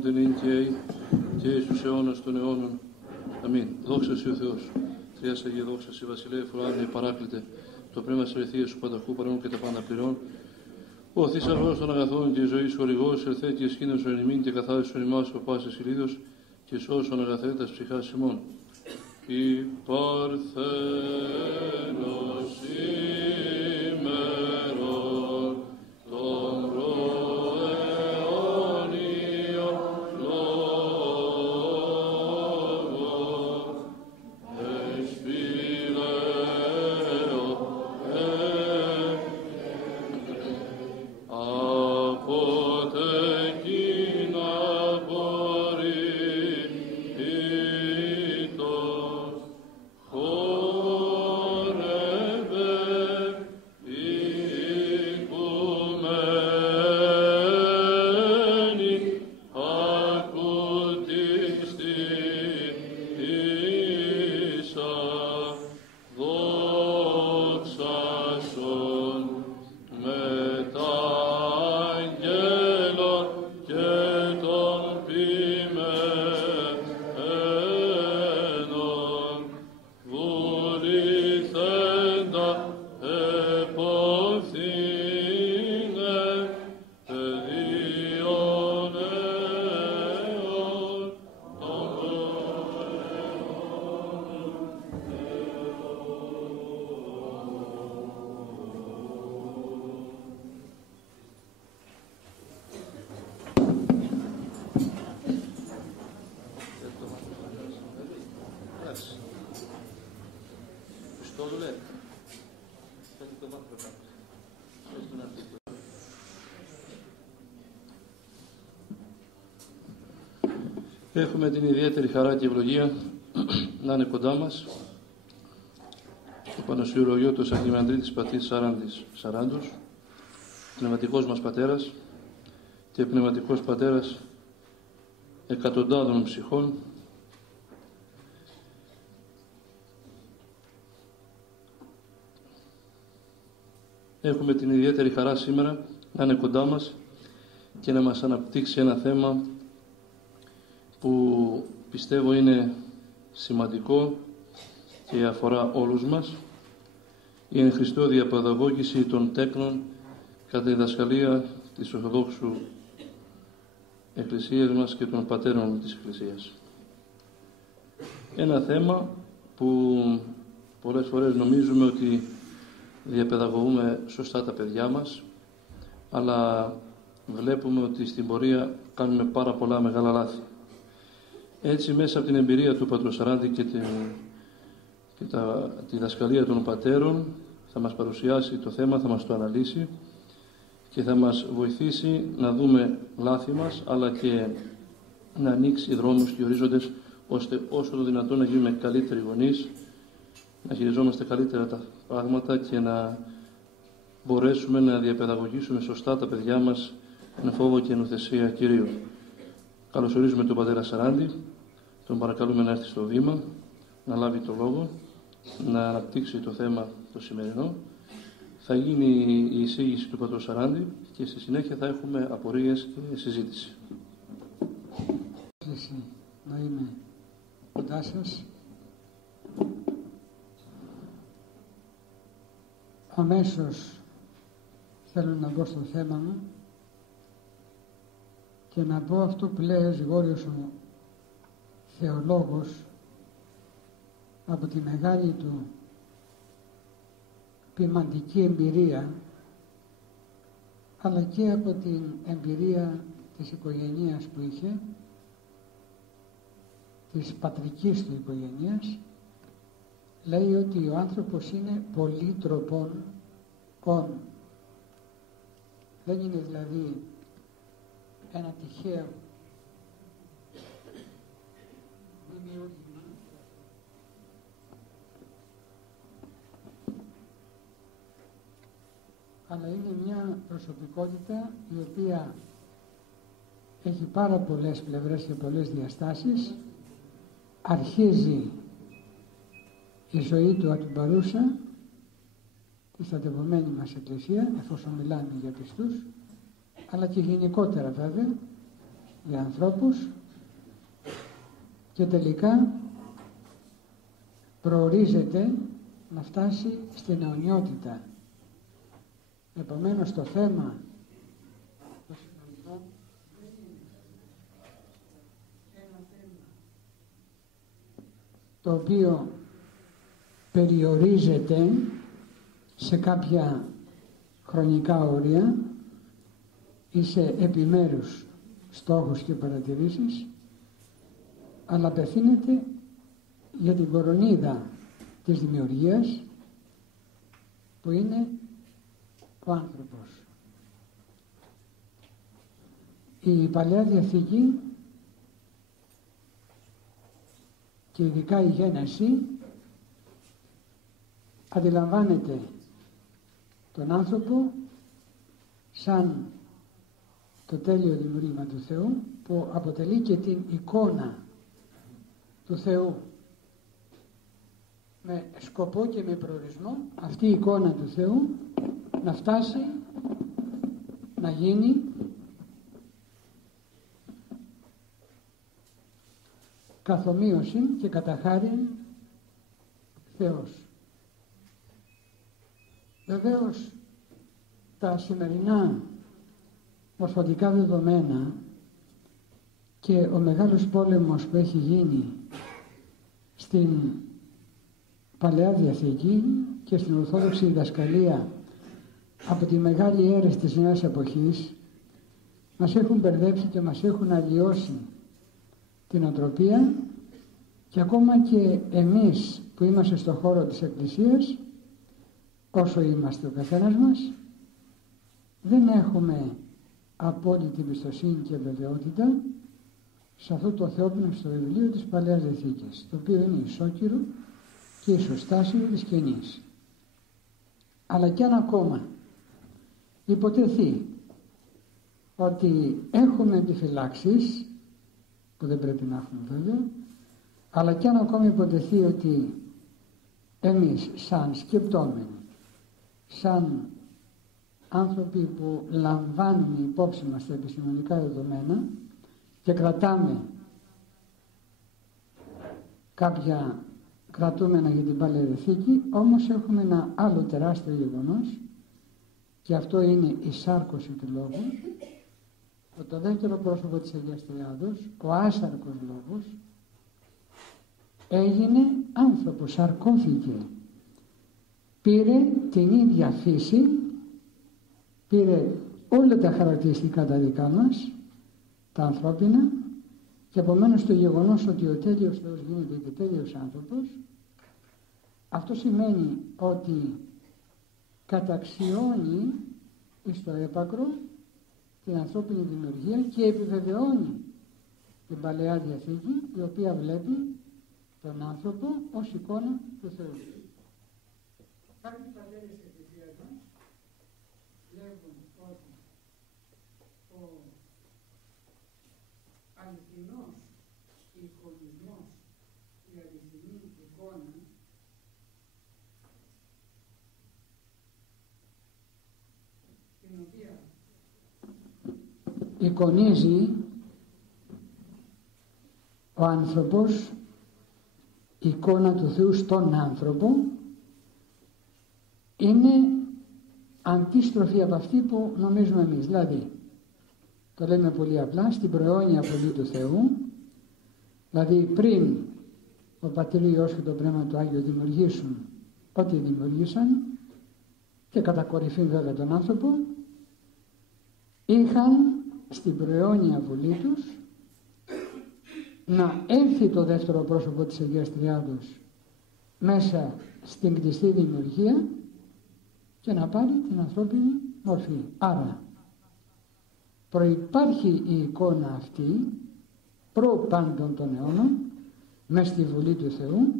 και εις τους αιώνας των αιώνων. Αμήν. Δόξα Συ ο Θεός. Θειάς Αγία δόξα Συ Βασιλεία Φουράνη παράκλητε. Το πνεύμα της ελευθερίας σου πανταχού παρόν και τα πάντα πληρών. Ο θησαυρός των αγαθών και η ζωής χορηγός, ελθέ και σκήνωσον εν ημίν και καθάρισον ημάς ο πάσης ηλίδος και σώσον αγαθέτας ψυχάς ημών. Η Παρθένος ημερών των προαιώνιων λόγων εσπηρέω από τεκείνα πορείτος χόρευε οικουμένη ακουτιστήσα δόξασον μετά αγγέλων και των ποιμένων βουληθέντα εποφθήνε παιδίων αιών των Έχουμε την ιδιαίτερη χαρά και ευλογία να είναι κοντά μας ο Πανοσιολογιώτος Αρχιμανδρίτης Πατής Σαράντος, πνευματικός μας πατέρας και πνευματικός πατέρας εκατοντάδων ψυχών, έχουμε την ιδιαίτερη χαρά σήμερα να είναι κοντά μας και να μας αναπτύξει ένα θέμα που πιστεύω είναι σημαντικό και αφορά όλους μας. Η εν Χριστώ διαπαιδαγώγηση των τέκνων κατά τη διδασκαλία της Ορθοδόξου Εκκλησίας μας και των πατέρων της Εκκλησίας. Ένα θέμα που πολλές φορές νομίζουμε ότι διαπαιδαγωγούμε σωστά τα παιδιά μας, αλλά βλέπουμε ότι στην πορεία κάνουμε πάρα πολλά μεγάλα λάθη. Έτσι, μέσα από την εμπειρία του Πατροσαράντη και τη δασκαλία των πατέρων θα μας παρουσιάσει το θέμα, θα μας το αναλύσει και θα μας βοηθήσει να δούμε λάθη μας, αλλά και να ανοίξει δρόμους και ορίζοντες, ώστε όσο το δυνατόν να γίνουμε καλύτεροι γονείς, να χειριζόμαστε καλύτερα τα πράγματα και να μπορέσουμε να διαπαιδαγωγήσουμε σωστά τα παιδιά μας με φόβο και νοθεσία Κυρίου. Καλωσορίζουμε τον πατέρα Σαράντη, τον παρακαλούμε να έρθει στο βήμα, να λάβει το λόγο, να αναπτύξει το θέμα το σημερινό. Θα γίνει η εισήγηση του πατρός Σαράντη και στη συνέχεια θα έχουμε απορίες και συζήτηση. Να είμαι κοντά σας. Αμέσως θέλω να μπω στο θέμα μου και να πω αυτό που λέει ο Γρηγόριος ο θεολόγος από τη μεγάλη του ποιμαντική εμπειρία, αλλά και από την εμπειρία της οικογένειας που είχε, της πατρικής του οικογένειας. Λέει ότι ο άνθρωπος είναι πολύτροπον όν. Δεν είναι δηλαδή ένα τυχαίο δημιούργημα, αλλά είναι μια προσωπικότητα η οποία έχει πάρα πολλές πλευρές και πολλές διαστάσεις. Αρχίζει η ζωή του από την παρούσα τη στρατευμένη μας Εκκλησία, εφόσον μιλάμε για πιστούς, αλλά και γενικότερα βέβαια, για ανθρώπους και τελικά προορίζεται να φτάσει στην αιωνιότητα. Επομένως το θέμα το οποίο περιορίζεται σε κάποια χρονικά όρια ή σε επιμέρους στόχους και παρατηρήσεις, αλλά απευθύνεται για την κορονίδα της δημιουργίας που είναι ο άνθρωπος. Η Παλαιά Διαθήκη και ειδικά η Γένεση αντιλαμβάνεται τον άνθρωπο σαν το τέλειο δημιούργημα του Θεού, που αποτελεί και την εικόνα του Θεού, με σκοπό και με προορισμό αυτή η εικόνα του Θεού να φτάσει να γίνει καθομοίωση και κατά χάριν Θεός. Βεβαίως τα σημερινά μορφωτικά δεδομένα και ο μεγάλος πόλεμος που έχει γίνει στην Παλαιά Διαθήκη και στην Ορθόδοξη διδασκαλία από τη μεγάλη αίρεση της νέας εποχής μας έχουν μπερδέψει και μας έχουν αλλοιώσει την οτροπία, και ακόμα και εμείς που είμαστε στον χώρο της Εκκλησίας, όσο είμαστε ο καθένας μας, δεν έχουμε απόλυτη εμπιστοσύνη και βεβαιότητα σε αυτό το θεόπνευστο βιβλίο της Παλαιάς Διαθήκης, το οποίο είναι ισόκυρο και ισοστάσιο της Καινής. Αλλά κι αν ακόμα υποτεθεί ότι έχουμε επιφυλάξεις, που δεν πρέπει να έχουμε βέβαια, αλλά κι αν ακόμα υποτεθεί ότι εμείς σαν σκεπτόμενοι, σαν άνθρωποι που λαμβάνουμε υπόψη μας τα επιστημονικά δεδομένα και κρατάμε κάποια κρατούμενα για την Παλαιά Διαθήκη, όμως έχουμε ένα άλλο τεράστιο γεγονός, και αυτό είναι η σάρκωση του Λόγου, ότι το δεύτερο πρόσωπο της Αγίας Τριάδος, ο άσαρκος Λόγος, έγινε άνθρωπος, σαρκώθηκε, πήρε την ίδια φύση, πήρε όλα τα χαρακτηριστικά τα δικά μας, τα ανθρώπινα, και επομένως το γεγονός ότι ο τέλειος Θεός γίνεται και τέλειος άνθρωπος, αυτό σημαίνει ότι καταξιώνει εις το έπακρο την ανθρώπινη δημιουργία και επιβεβαιώνει την Παλαιά Διαθήκη, η οποία βλέπει τον άνθρωπο ως εικόνα του Θεού. Κάποιοι πατέρες της Εκκλησίας μας λέγουν ότι ο αληθινός εικονισμός, η αληθινή εικόνα, την οποία εικονίζει ο άνθρωπος, η εικόνα του Θεού στον άνθρωπο, είναι αντίστροφη από αυτή που νομίζουμε εμείς. Δηλαδή, το λέμε πολύ απλά, στην προαιώνια βολή του Θεού, δηλαδή πριν ο Πατήρ, ο Υιός και το Πνεύμα του Άγιο δημιουργήσουν ό,τι δημιουργήσαν, και κατά κορυφή βέβαια τον άνθρωπο, είχαν στην προαιώνια βολή τους να έρθει το δεύτερο πρόσωπο της Αγίας Τριάδος μέσα στην κτιστή δημιουργία και να πάρει την ανθρώπινη μορφή. Άρα προϋπάρχει η εικόνα αυτή προ πάντων των αιώνων μέσα στη βολή του Θεού.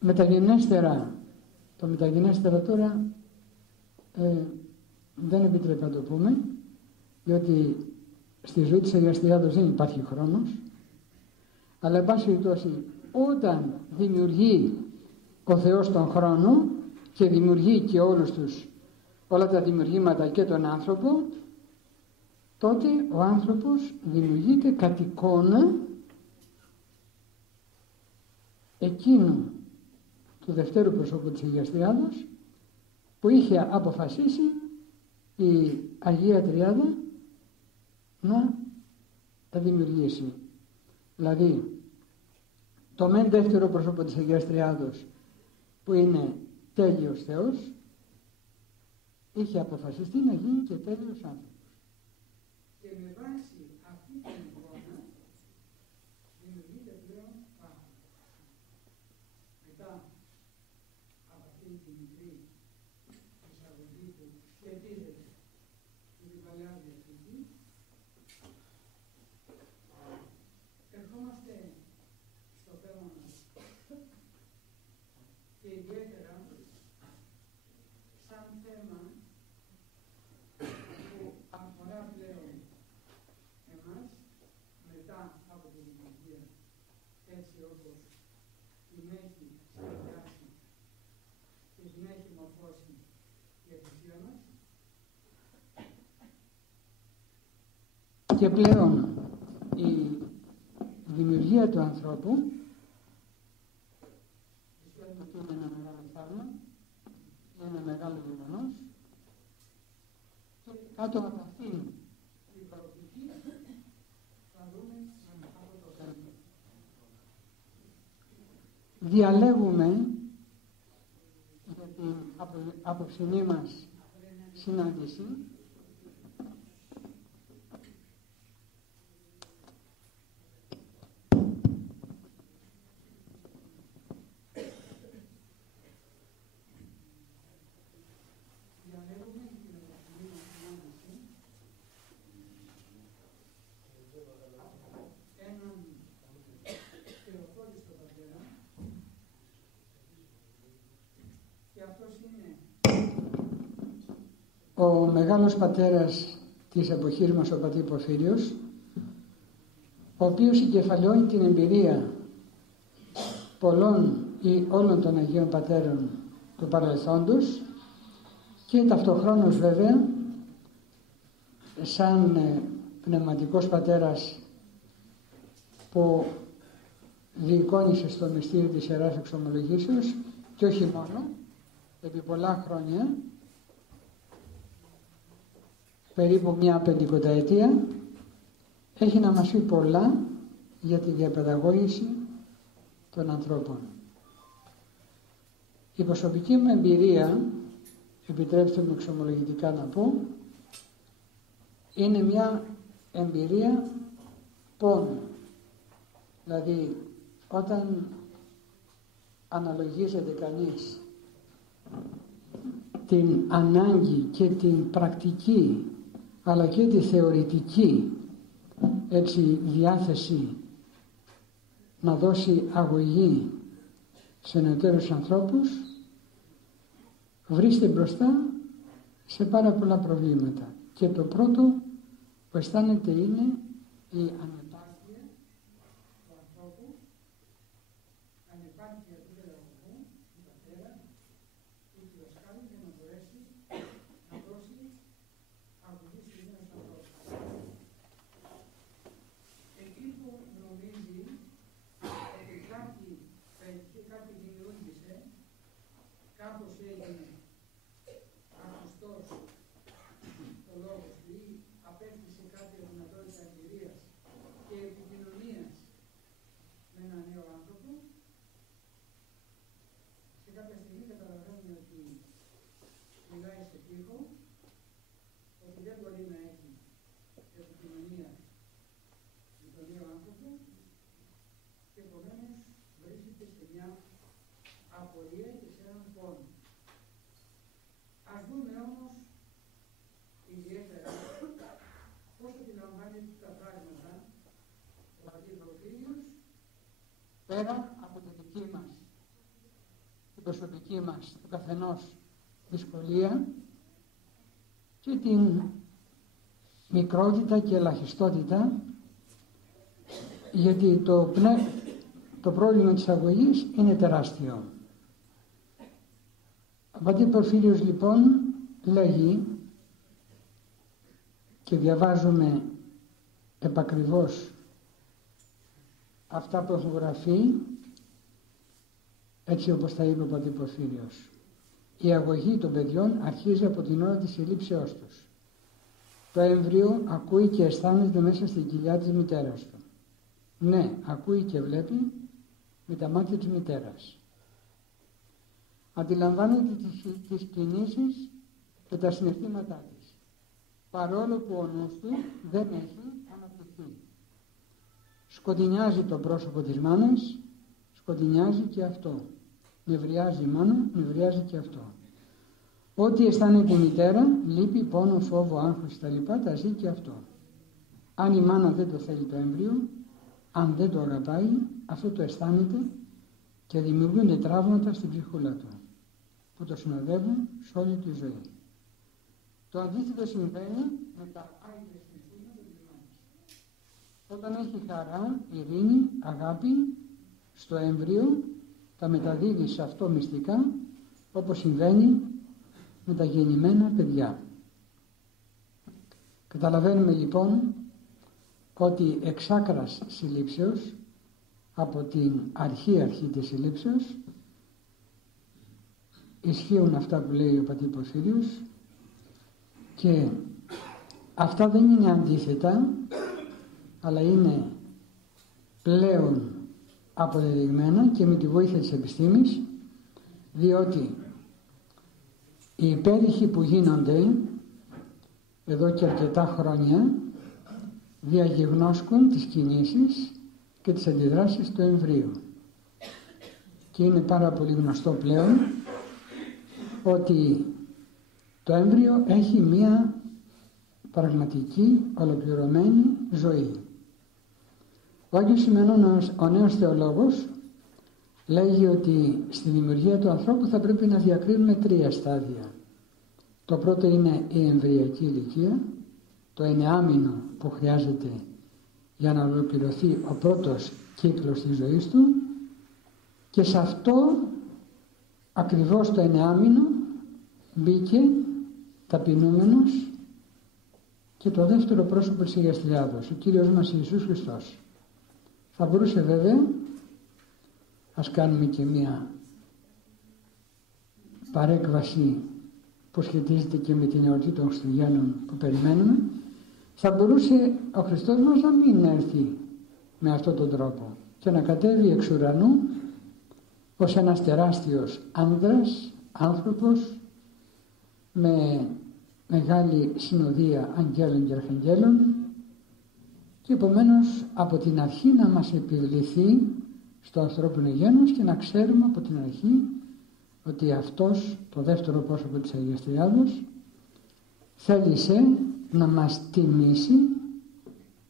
Μεταγενέστερα, το μεταγενέστερα τώρα δεν επιτρέπει να το πούμε, διότι στη ζωή της Αγίας Τριάδος δεν υπάρχει χρόνος, αλλά εν πάση περιπτώσει όταν δημιουργεί ο Θεός τον χρόνο και δημιουργεί και όλα τα δημιουργήματα και τον άνθρωπο, τότε ο άνθρωπος δημιουργείται κατ' εικόνα εκείνου του δευτέρου προσώπου της Αγίας Τριάδος που είχε αποφασίσει η Αγία Τριάδα να τα δημιουργήσει. Δηλαδή το μεν δεύτερο πρόσωπο της Αγίας Τριάδος που είναι τέλειος Θεός είχε αποφασιστεί να γίνει και τέλειος άνθρωπος. Και με βάση αυτή την εικόνα δημιουργείται πλέον ο άνθρωπος. Μετά από αυτή τη μικρή εισαγωγή που σχετίζεται με την Παλαιά Διαθήκη, ερχόμαστε στο θέμα μας και ιδιαίτερα σαν θέμα που αφορά πλέον εμάς μετά από τη δημιουργία, έτσι όπως την έχει σχεδιάσει και την έχει μορφώσει η Εκκλησία μας. Και πλέον η δημιουργία του ανθρώπου πιστεύω ότι είναι ένα μεγάλο θαύμα, είναι ένα μεγάλο γεγονός και κάτω από αυτήν την προοπτική θα δούμε από το θέμα. Διαλέγουμε για την απόψινή μας συνάντηση ο μεγάλος πατέρας της εποχής μας, ο πατήρ Πορφύριος, ο οποίος συγκεφαλαιώνει την εμπειρία πολλών ή όλων των Αγίων Πατέρων του παρελθόντος και ταυτοχρόνως βέβαια σαν πνευματικός πατέρας που διεικόνησε στο μυστήριο της Ιεράς Εξομολογήσεως και όχι μόνο, επί πολλά χρόνια, περίπου μια 50ετία, έχει να μας πει πολλά για τη διαπαιδαγώγηση των ανθρώπων. Η προσωπική μου εμπειρία, επιτρέψτε μου εξομολογητικά να πω, είναι μια εμπειρία πόνου. Δηλαδή, όταν αναλογίζεται κανείς την ανάγκη και την πρακτική αλλά και τη θεωρητική διάθεση να δώσει αγωγή σε νεωτέρους ανθρώπους, βρίσκεται μπροστά σε πάρα πολλά προβλήματα. Και το πρώτο που αισθάνεται είναι η ανεπάρκεια του ανθρώπου, ανεπάρκεια του παιδαγωγού, του πατέρα, του διδασκάλου, για να μπορέσει να δώσει αγωγή στους νέους ανθρώπους. Εκεί που νομίζει ότι κάτι δημιούργησε, κάπως έγινε ακουστός το λόγος του ή απέκτησε κάποια δυνατότητα εμπειρίας και επικοινωνίας με έναν νέο άνθρωπο, σε κάποια στιγμή καταλαβαίνει ότι μιλάει σε τοίχο, ότι δεν μπορεί να έχει επικοινωνία με τον νέο άνθρωπο και επομένως βρίσκεται σε μια απορία και σε έναν πόνο. Ας δούμε όμως ιδιαίτερα πώς αντιλαμβάνει τα πράγματα ο πατήρ Πορφύριος πέρα από τη δική μας, την προσωπική μας, του καθενός δυσκολία και την μικρότητα και ελαχιστότητα, γιατί το πρόβλημα της αγωγής είναι τεράστιο. Ο πατήρ Πορφύριος λοιπόν λέγει και διαβάζουμε επακριβώς αυτά που έχουν γραφεί, έτσι όπως τα είπε ο πατήρ Πορφύριος. Η αγωγή των παιδιών αρχίζει από την ώρα της συλλήψεώς τους. Το έμβριο ακούει και αισθάνεται μέσα στην κοιλιά της μητέρας του. Ναι, ακούει και βλέπει με τα μάτια της μητέρας. Αντιλαμβάνεται τις κινήσεις και τα συναισθήματά της, παρόλο που ο νους του δεν έχει αναπτυχθεί. Σκοτεινιάζει το πρόσωπο της μάνας, σκοτεινιάζει και αυτό. Νευριάζει η μάνα, νευριάζει και αυτό. Ό,τι αισθάνεται η μητέρα, λύπη, πόνο, φόβο, άγχος κτλ. Τα ζει και αυτό. Αν η μάνα δεν το θέλει το έμβριο, αν δεν το αγαπάει, αυτό το αισθάνεται και δημιουργούνται τραύματα στην ψυχούλα του, που το συνοδεύουν σε όλη τη ζωή. Το αντίθετο συμβαίνει με τα άγρια συναισθήματα της μάνας. Όταν έχει χαρά, ειρήνη, αγάπη, στο έμβριο τα μεταδίδει σε αυτό μυστικά, όπως συμβαίνει με τα γεννημένα παιδιά. Καταλαβαίνουμε λοιπόν ότι εξ άκρας συλλήψεως, από την αρχή της συλλήψεως, ισχύουν αυτά που λέει ο πατήρ Πορφύριος και αυτά δεν είναι αντίθετα, αλλά είναι πλέον αποδεδειγμένα και με τη βοήθεια της επιστήμης, διότι οι υπέρηχοι που γίνονται εδώ και αρκετά χρόνια διαγιγνώσκουν τις κινήσεις και τις αντιδράσεις του εμβρίου. Και είναι πάρα πολύ γνωστό πλέον ότι το έμβριο έχει μία πραγματική, ολοκληρωμένη ζωή. Ο Άγιος Σημεώνας, ο νέος θεολόγος, λέγει ότι στη δημιουργία του ανθρώπου θα πρέπει να διακρίνουμε 3 στάδια. Το πρώτο είναι η εμβριακή ηλικία, το εννεάμηνο που χρειάζεται για να ολοκληρωθεί ο πρώτος κύκλος της ζωής του, και σε αυτό ακριβώς το εννεάμηνο μπήκε ταπεινούμενος και το δεύτερο πρόσωπο της Αγίας Τριάδος, ο Κύριος μας Ιησούς Χριστός. Θα μπορούσε βέβαια, ας κάνουμε και μία παρέκβαση που σχετίζεται και με την εορτή των Χριστουγέννων που περιμένουμε, θα μπορούσε ο Χριστός μας να μην έρθει με αυτόν τον τρόπο και να κατέβει εξ ουρανού ως ένας τεράστιος άνδρας, άνθρωπος, με μεγάλη συνοδεία αγγέλων και αρχαγγέλων, και επομένως από την αρχή να μας επιβληθεί στο ανθρώπινο γένος και να ξέρουμε από την αρχή ότι αυτός, το δεύτερο πρόσωπο της Αγίας Τριάδος, θέλησε να μας τιμήσει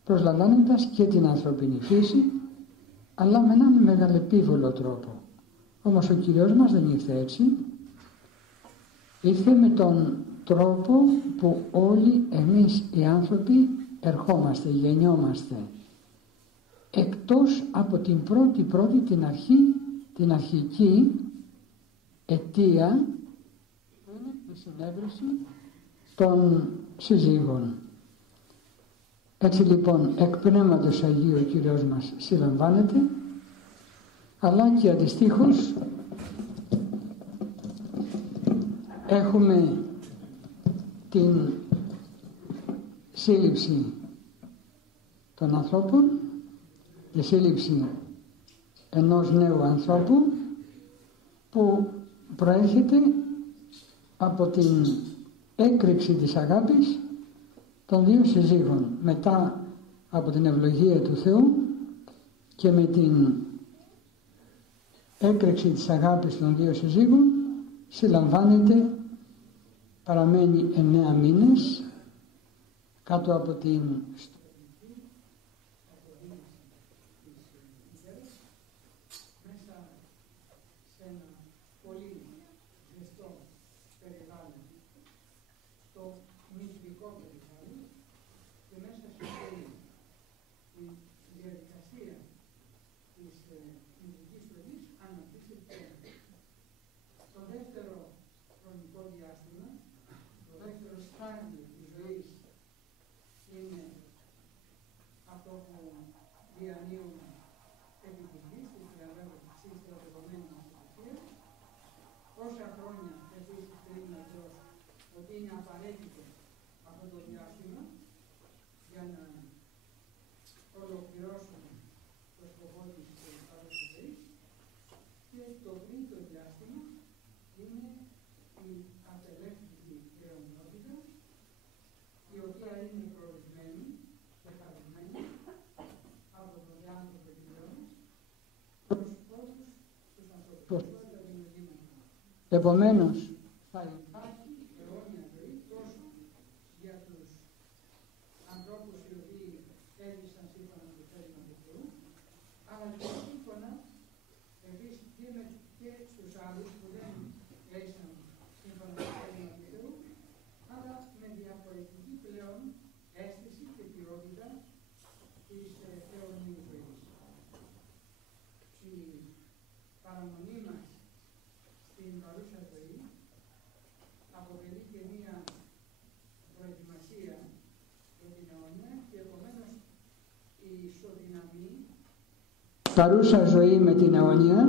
προσλαμβάνοντας και την ανθρωπινή φύση, αλλά με έναν μεγαλεπίβολο τρόπο. Όμως ο Κύριος μας δεν ήρθε έτσι. Ήρθε με τον τρόπο που όλοι εμείς οι άνθρωποι ερχόμαστε, γεννιόμαστε, εκτός από την πρώτη την αρχική αιτία, που είναι η συνέβρεση των συζύγων. Έτσι λοιπόν εκ Πνεύματος Αγίου ο Κύριος μας συλλαμβάνεται, αλλά και αντιστοίχως έχουμε την σύλληψη των ανθρώπων, τη σύλληψη ενός νέου ανθρώπου που προέρχεται από την έκρηξη της αγάπης των 2 συζύγων, μετά από την ευλογία του Θεού και με την έκρηξη της αγάπης των 2 συζύγων συλλαμβάνεται, παραμένει 9 μήνες κάτω από την μέσα σε ένα πολύ ζεστό περιβάλλον, στο μυστικό περιβάλλον, και μέσα σε αυτή τη διαδικασία της μυστικής ζωής αναπτύσσεται το δεύτερο χρονικό διάστημα, το δεύτερο στάδιο της ζωής διανύουν επί της γης, της στρατευωμένη μας εκκλησία. Πόσα χρόνια επίσης κρίνει ο Θεός ότι είναι απαραίτητο αυτό το διάστημα για να ολοκληρώσουμε το σκοπό της παράδοσης ζωής. Και το τρίτο διάστημα είναι η ατελεύτητη αιωνιότητα, η οποία είναι προορισμένη και χαρισμένη από τον άνθρωπο επιπλέον προς όλους τους ανθρώπους. Επομένως, θα υπάρχει αιώνια ζωή τόσο για τους ανθρώπους οι οποίοι έζησαν σύμφωνα με το θέλημα του Θεού, αλλά και σύμφωνα επίσης και στους άλλους που δεν έζησαν σύμφωνα με το θέλημα του Θεού, αλλά με διαφορετική πλέον αίσθηση και ποιότητα της αιωνίου ζωής. Η παραμονή μας στην παρούσα ζωή αποτελεί και μία προετοιμασία για την αιώνια και επομένως η ισοδυναμή παρούσα ζωή με την αιώνια,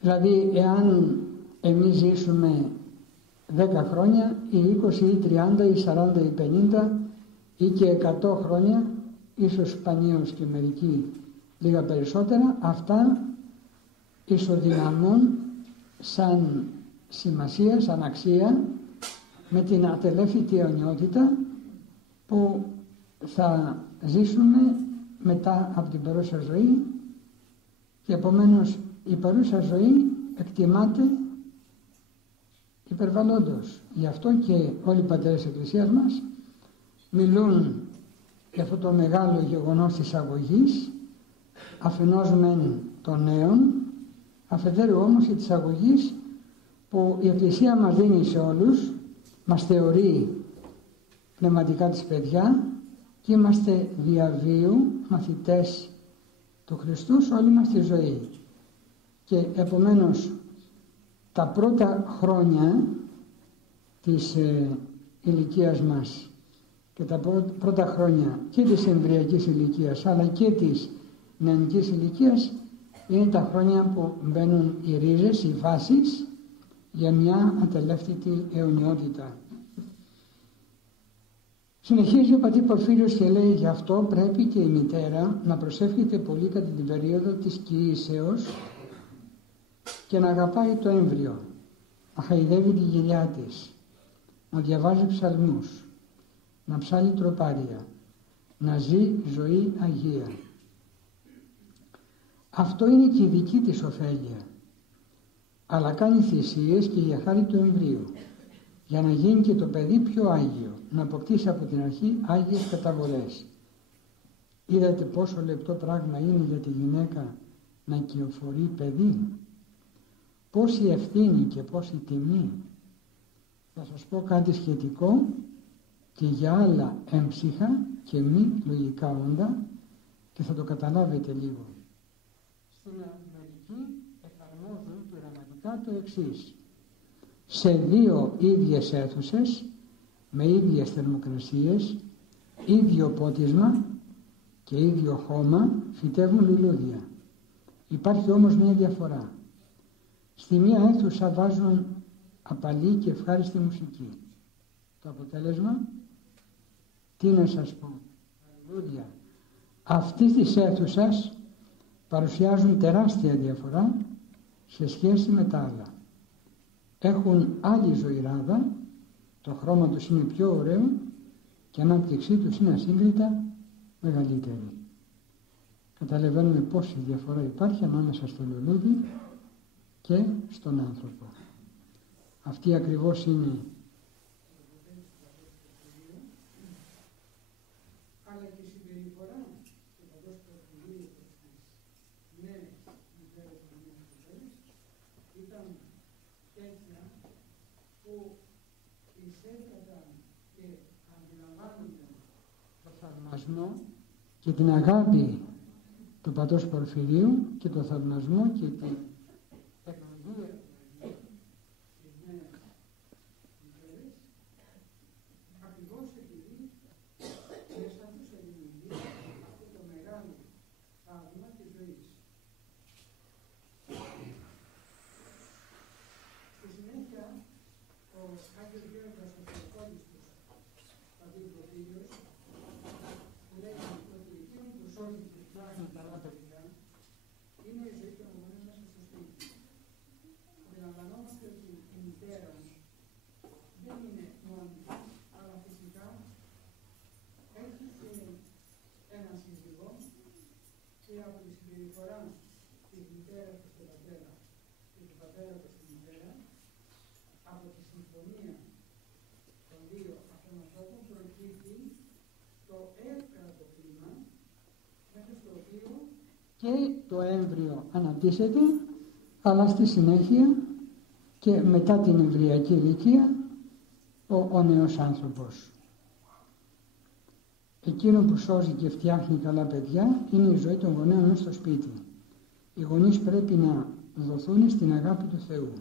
δηλαδή εάν εμείς ζήσουμε 10 χρόνια ή 20 ή 30 ή 40 ή 50 ή και 100 χρόνια, ίσως σπανίως και μερικοί λίγα περισσότερα, αυτά ισοδυναμούν σαν σημασία, σαν αξία με την ατελεύτητη αιωνιότητα που θα ζήσουμε μετά από την παρούσα ζωή, και επομένως η παρούσα ζωή εκτιμάται υπερβαλλόντως. Γι' αυτό και όλοι οι πατέρες της Εκκλησίας μας μιλούν για αυτό το μεγάλο γεγονός της αγωγής, αφενός μεν των νέων, αφετέρου όμως και της αγωγής που η Εκκλησία μας δίνει σε όλους, μας θεωρεί πνευματικά της παιδιά και είμαστε διαβίου μαθητές του Χριστού σε όλη μας τη ζωή. Και επομένως τα πρώτα χρόνια της ηλικίας μας και τα πρώτα χρόνια και της εμβριακής ηλικίας αλλά και της νεανικής ηλικίας είναι τα χρόνια που μπαίνουν οι ρίζες, οι βάσεις για μια ατελεύτητη αιωνιότητα. Συνεχίζει ο πατήρ Πορφύριος και λέει: γι' αυτό πρέπει και η μητέρα να προσεύχεται πολύ κατά την περίοδο της κοίησεως και να αγαπάει το έμβριο, να χαϊδεύει τη γυλιά της, να διαβάζει ψαλμούς, να ψάλει τροπάρια, να ζει ζωή αγία. Αυτό είναι και η δική της ωφέλεια, αλλά κάνει θυσίες και για χάρη του εμβρίου, για να γίνει και το παιδί πιο άγιο, να αποκτήσει από την αρχή άγιες καταβολές. Είδατε πόσο λεπτό πράγμα είναι για τη γυναίκα να κυοφορεί παιδί, πόση ευθύνη και πόση τιμή. Θα σας πω κάτι σχετικό και για άλλα έμψυχα και μη λογικά όντα και θα το καταλάβετε λίγο. Στην Αμερική εφαρμόζουν πειραματικά το εξής: σε 2 ίδιες αίθουσες με ίδιες θερμοκρασίες, ίδιο πότισμα και ίδιο χώμα φυτεύουν λουλούδια. Υπάρχει όμως μια διαφορά. Στη μία αίθουσα βάζουν απαλή και ευχάριστη μουσική. Το αποτέλεσμα, τι να σας πω, τα λουλούδια αυτής της αίθουσας παρουσιάζουν τεράστια διαφορά σε σχέση με τα άλλα. Έχουν άλλη ζωηράδα, το χρώμα τους είναι πιο ωραίο και η ανάπτυξή τους είναι ασύγκριτα μεγαλύτερη. Καταλαβαίνουμε πόση διαφορά υπάρχει ανάμεσα στο λουλούδι και στον άνθρωπο. Αυτή ακριβώς είναι αλλά και η συμπεριφορά του Πατρός Πορφυρίου προς τις νέες μητέρες και νέες κοπέλες ήταν τέτοια που εισέφεραν και αντιλαμβάνονταν το θαυμασμό και την αγάπη του Πατρός Πορφυρίου και το θαυμασμό και την ευλογία στις νέες μητέρες, ακριβώς επειδή μέσα τους δημιουργεί αυτό το μεγάλο και το έμβριο αναπτύσσεται, αλλά στη συνέχεια και μετά την εμβρυακή ηλικία ο νέος άνθρωπος. Εκείνο που σώζει και φτιάχνει καλά παιδιά είναι η ζωή των γονέων στο σπίτι. Οι γονείς πρέπει να δοθούν στην αγάπη του Θεού.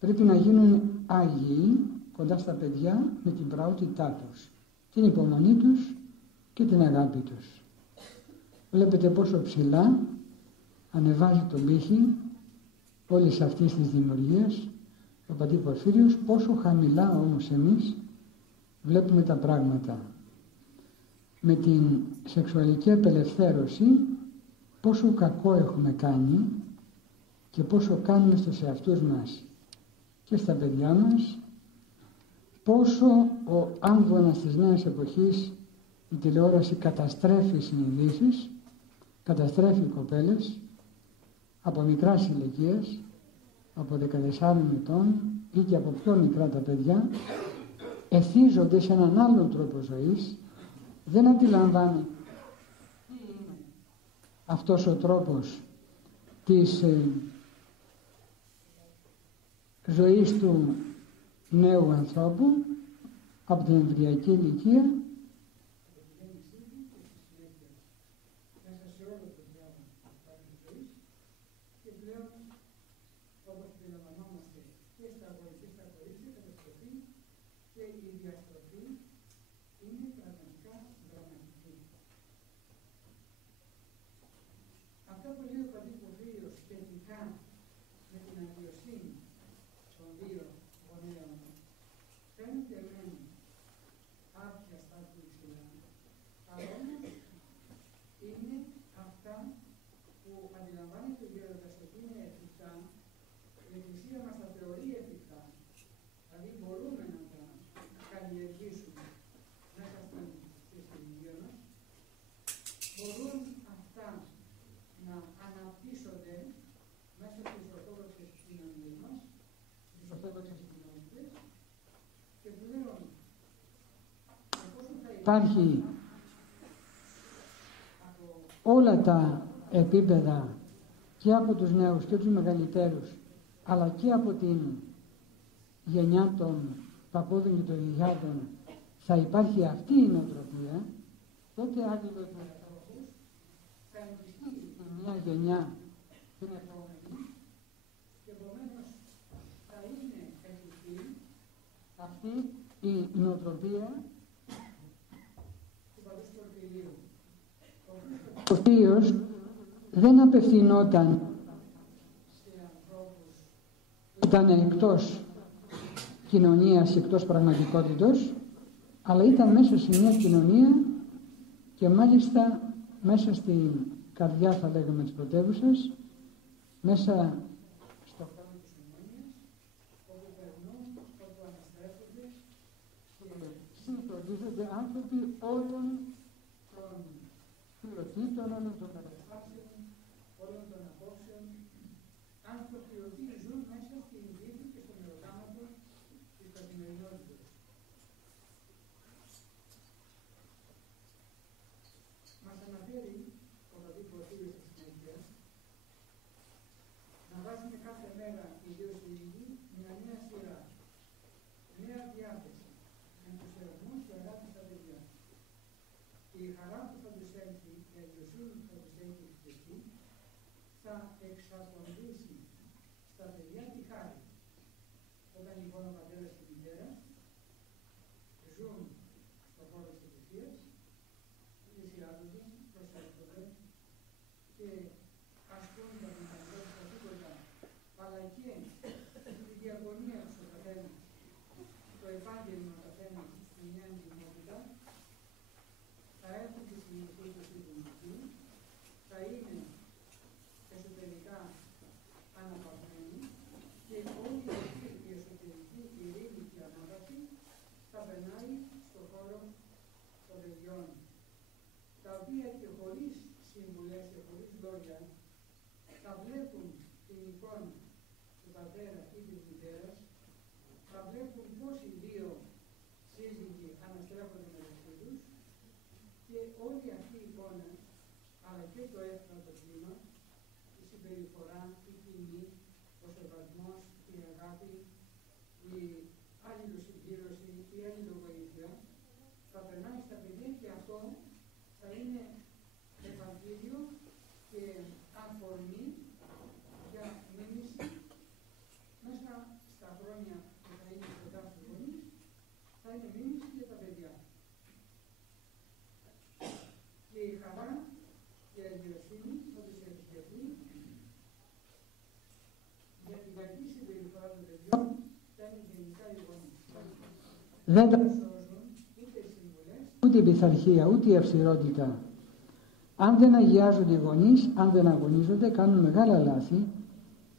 Πρέπει να γίνουν άγιοι κοντά στα παιδιά με την πραότητά τους, την υπομονή τους και την αγάπη τους. Βλέπετε πόσο ψηλά ανεβάζει τον πύχη όλης αυτής της δημιουργίας ο πατήρ Πορφύριος, πόσο χαμηλά όμως εμείς βλέπουμε τα πράγματα. Με την σεξουαλική απελευθέρωση πόσο κακό έχουμε κάνει και πόσο κάνουμε στους εαυτούς μας και στα παιδιά μας, πόσο ο άμβονας της νέας εποχής, η τηλεόραση, καταστρέφει συνειδήσεις, καταστρέφει κοπέλες από μικράς ηλικίας, από 14 ετών ή και από πιο μικρά τα παιδιά, εθίζονται σε έναν άλλον τρόπο ζωής, δεν αντιλαμβάνει τι είναι αυτός ο τρόπος της ζωής του νέου ανθρώπου από την εμβρυακή ηλικία μέσα σε όλο το διάβασμα της ζωής και πλέον, όπως περιλαμβανόμαστε και στα κορίτσια καταστροφή και η διαστροφή είναι πραγματικά δραματική. Αυτά που λέει ο πατήρ Πορφύριος σχετικά με την αγιοσύνη των δύο γονέων φαίνεται μεν άπιαστα του υψηλά, αλλά όμως είναι αυτά που αντιλαμβάνεται ο γέροντας ότι είναι εφικτά, η Εκκλησία μας τα θεωρεί εφικτά, δηλαδή μπορούμε να τα καλλιεργήσουμε μέσα στη θρησκεία μας, μπορούν αυτά να αναπτύσσονται μέσα στις ορθόδοξες κοινωνίες μας, στις ορθόδοξες κοινότητες, και πλέον υπάρχει όλα τα επίπεδα και από τους νέους και τους μεγαλύτερους, αλλά και από την γενιά των παππούδων και των γιαγιάδων, θα υπάρχει αυτή η νοοτροπία, τότε άγγελο του ανθρώπου θα ενισχύει μια γενιά την επόμενη και επομένως θα είναι εφικτή αυτή η νοοτροπία του πατρός Πορφυρίου, ο οποίος δεν απευθυνόταν σε ανθρώπους που ήταν εκτός κοινωνίας, εκτός πραγματικότητος, αλλά ήταν μέσα σε μια κοινωνία και μάλιστα μέσα στην καρδιά, θα λέγαμε, της πρωτεύουσας, μέσα στο χρόνο της Ομόνιας, όπου περνούν, όπου αναστρέφονται και συντονίζονται άνθρωποι όλων των φιλοτήτων, όλων των καταστάσεων, όλων των απόψεων, άνθρωποι οι οποίοι ζουν μέσα στην βίβλη και στον ερωτάματο της καθημερινότητας. Μας αναφέρει ο πατήρ Πορφύριος στη συνέχεια να βάζουμε κάθε μέρα οι δύο σύλλογοι μια νέα σειρά, νέα διάθεση, ενθουσιασμό και αγάπη στα παιδιά. Και η χαρά που θα τους έλθει, η αγιοσύνη που θα τους έλθει εκεί, θα εξαποντήσει στα παιδιά τη χάρη. Όταν λοιπόν ο πατέρας και η μητέρα ζουν στον χώρο της Εκκλησίας, πλησιάζονται, προσέχονται και ασκούν τα δυνατότητα τίποτα, αλλά και τη διακονία του ο καθένας, το επάγγελμα ο καθένας στη μια εντυμότητα, θα έχουν τη συνεχή του συντονιστή, θα είναι εσωτερικά αναπαυμένοι και όλη αυτή η εσωτερική ειρήνη και ανάπαυση θα περνάει στον χώρο των παιδιών, τα οποία και χωρίς συμβουλές και χωρίς λόγια θα βλέπουν την εικόνα του πατέρα ή της μητέρας, θα βλέπουν πώς οι δύο σύζυγοι αναστρέφονται μεταξύ τους και όλη αυτή η εικόνα αλλά και το έφτατο κλίμα, η συμπεριφορά, η ποινή, ο σεβασμός, η αγάπη, η αλληλοσυμπλήρωση, η αλληλοβοήθεια, θα περνάει στα παιδιά και αυτό θα είναι επαγγέλιο και αφορμή για μίμηση μέσα στα χρόνια που θα είναι κοντά στους γονείς, θα είναι μίμηση για τα παιδιά. Και η χαρά και η αγιοσύνη θα τους ευχαριστεί για την κακή συμπεριφορά των παιδιών θα είναι γενικά οι γονείς. Δεν τα σώζουν ούτε οι συμβουλές, ούτε η πειθαρχία, ούτε η αυστηρότητα. Αν δεν αγιάζονται οι γονείς, αν δεν αγωνίζονται, κάνουν μεγάλα λάθη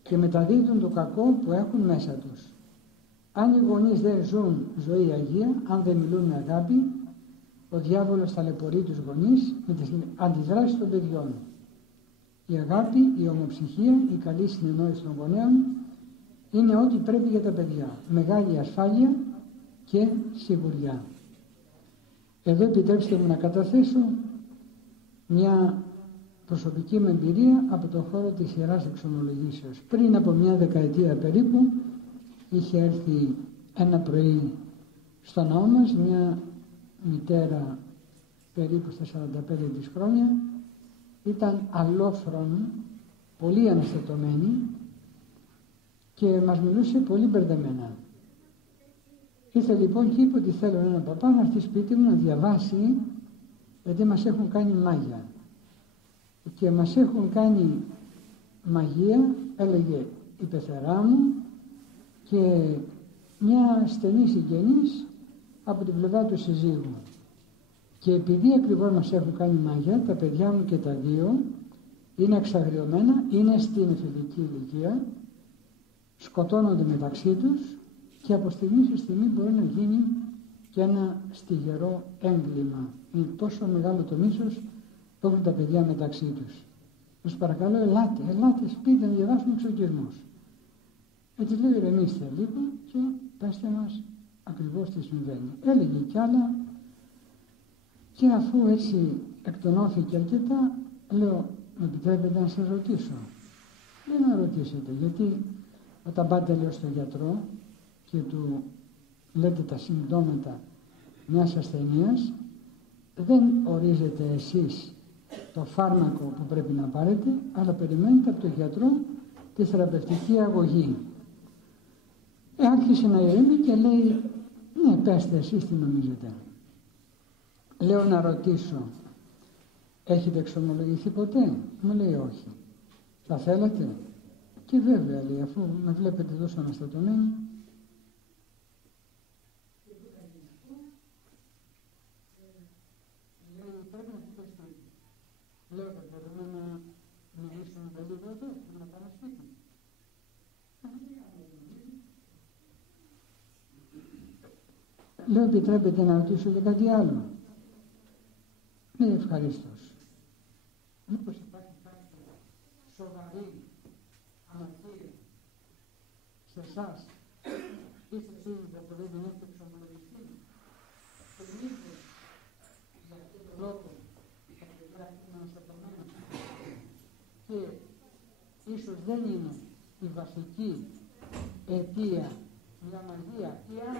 και μεταδίδουν το κακό που έχουν μέσα τους. Αν οι γονείς δεν ζουν ζωή αγία, αν δεν μιλούν με αγάπη, ο διάβολος ταλαιπωρεί τους γονείς με τις αντιδράσεις των παιδιών. Η αγάπη, η ομοψυχία, η καλή συνεννόηση των γονέων είναι ό,τι πρέπει για τα παιδιά. Μεγάλη ασφάλεια και σιγουριά. Εδώ επιτρέψτε μου να καταθέσω μια προσωπική μου εμπειρία από τον χώρο της Ιεράς Εξομολογήσεως. Πριν από μια δεκαετία περίπου είχε έρθει ένα πρωί στο ναό μας μια μητέρα περίπου στα 45 της χρόνια, ήταν αλλόφρον, πολύ αναστατωμένη και μας μιλούσε πολύ μπερδεμένα. Ήρθε λοιπόν και είπε ότι θέλω έναν παπά να έρθει σπίτι μου να διαβάσει, γιατί μας έχουν κάνει μάγια. Και μας έχουν κάνει μαγεία, έλεγε η πεθερά μου και μια στενή συγγενής από την πλευρά του συζύγου. Και επειδή ακριβώς μας έχουν κάνει μάγια, τα παιδιά μου και τα δύο είναι εξαγριωμένα, είναι στην εφηβική ηλικία, σκοτώνονται μεταξύ τους και από στιγμή σε στιγμή μπορεί να γίνει και ένα στιγερό έγκλημα. Είναι τόσο μεγάλο το μίσος που έχουν τα παιδιά μεταξύ τους. Σας παρακαλώ, ελάτε σπίτι να διαβάσουμε εξορκισμούς. Έτσι λέω, ηρεμήστε λίγο και πέστε μας ακριβώς τι συμβαίνει. Έλεγε κι άλλα και αφού έτσι εκτονώθηκε αρκετά, λέω, με επιτρέπετε να σας ρωτήσω. Δεν να ρωτήσετε, γιατί όταν πάτε, λέω, στον γιατρό και του λέτε τα συμπτώματα μιας ασθενείας, δεν ορίζετε εσείς το φάρμακο που πρέπει να πάρετε, αλλά περιμένετε από τον γιατρό τη θεραπευτική αγωγή. Άρχισε να ηρεμεί και λέει, ναι, πέστε εσείς τι νομίζετε. Λέω να ρωτήσω, έχετε εξομολογηθεί ποτέ? Μου λέει όχι. Θα θέλατε? Και βέβαια, λέει, αφού με βλέπετε τόσο αναστατωμένη. Λέω, θα μπορούμε να μιλήσουμε λίγο εδώ, να πάμε σπίτι. Λέω, επιτρέπετε να ρωτήσω για κάτι άλλο? Ναι, ευχαρίστως. Μήπως υπάρχει κάποια σοβαρή αμαρτία σε εσάς, είστε σίγουροι που δεν έχετε εξομολογηθεί, και μήπως για αυτόν τον λόγο τα παιδιά είναι αναστατωμένα και ίσως δεν είναι η βασική αιτία μια μαγεία ή αν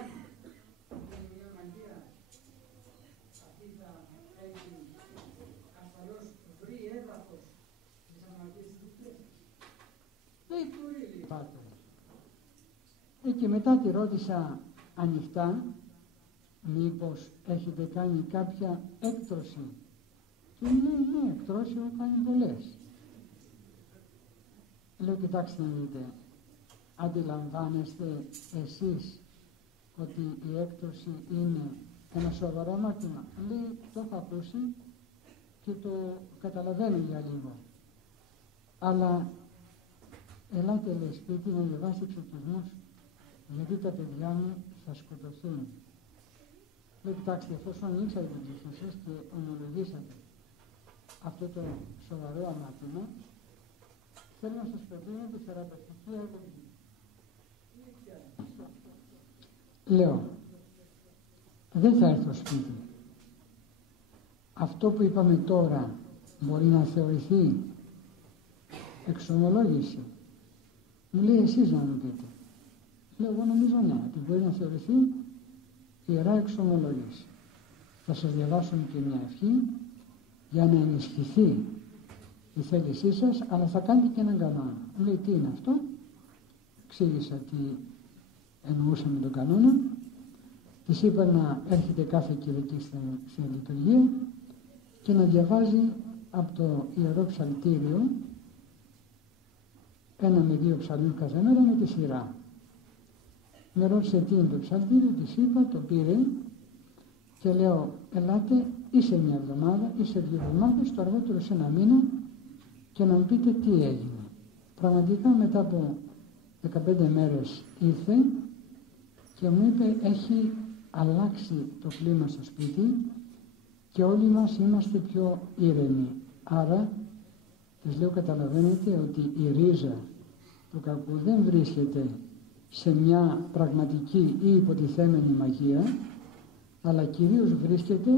είναι μια μαγεία αυτή θα έχει ασφαλώς βρει έδαφος της αμαρτίας της πτέσης. Δεν μπορεί, λέει πάτερ. Και μετά τη ρώτησα ανοιχτά μήπως έχετε κάνει κάποια έκτρωση. Και μου λέει, ναι, εκτρώσεις έχω κάνει πολλές. Λέω, κοιτάξτε να δείτε, αντιλαμβάνεστε εσείς ότι η έκτρωση είναι ένα σοβαρό αμάρτημα? Λέει, το έχω ακούσει και το καταλαβαίνω για λίγο. Αλλά ελάτε, λέει, σπίτι να διαβάσετε εξορκισμούς, γιατί τα παιδιά μου θα σκοτωθούν. Λέω, κοιτάξτε, εφόσον ανοίξατε την ψυχή σας και ομολογήσατε αυτό το σοβαρό αμάρτημα, θέλω να σας προτείνω τη θεραπευτική αγωγή. Λέω, δεν θα έρθω σπίτι. Αυτό που είπαμε τώρα μπορεί να θεωρηθεί εξομολόγηση? Μου λέει εσείς να μου πείτε. Λέω εγώ νομίζω ναι, ότι μπορεί να θεωρηθεί ιερά εξομολόγηση. Θα σας διαβάσω και μια ευχή για να ενισχυθεί η θέλησή σας, αλλά θα κάνετε και έναν κανόνα. Μου λέει τι είναι αυτό, εξήγησα τι εννοούσα με τον κανόνα, της είπα να έρχεται κάθε Κυριακή στη λειτουργία και να διαβάζει από το Ιερό Ψαλτήριο 1 με 2 ψαλμούς κάθε μέρα με τη σειρά. Με ρώτησε τι είναι το ψαλτήριο, της είπα, το πήρε και λέω ελάτε ή σε μια εβδομάδα ή σε 2 εβδομάδες, το αργότερο σε 1 μήνα και να μου πείτε τι έγινε. Πραγματικά μετά από 15 μέρες ήρθε και μου είπε έχει αλλάξει το κλίμα στο σπίτι και όλοι μας είμαστε πιο ήρεμοι. Άρα της λέω καταλαβαίνετε ότι η ρίζα του κακού δεν βρίσκεται σε μια πραγματική ή υποτιθέμενη μαγεία, αλλά κυρίως βρίσκεται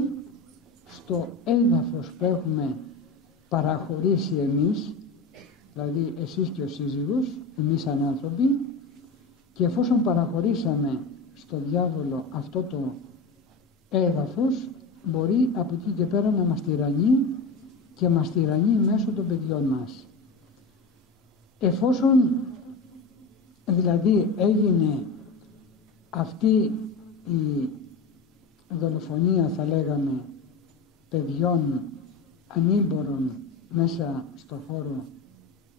στο έδαφος που έχουμε παραχωρήσει εμείς, δηλαδή εσείς και ο σύζυγος, εμείς σαν άνθρωποι, και εφόσον παραχωρήσαμε στο διάβολο αυτό το έδαφος, μπορεί από εκεί και πέρα να μας τυραννεί και μας τυραννεί μέσω των παιδιών μας. Εφόσον δηλαδή έγινε αυτή η δολοφονία, θα λέγαμε, παιδιών ανήμπορων μέσα στο χώρο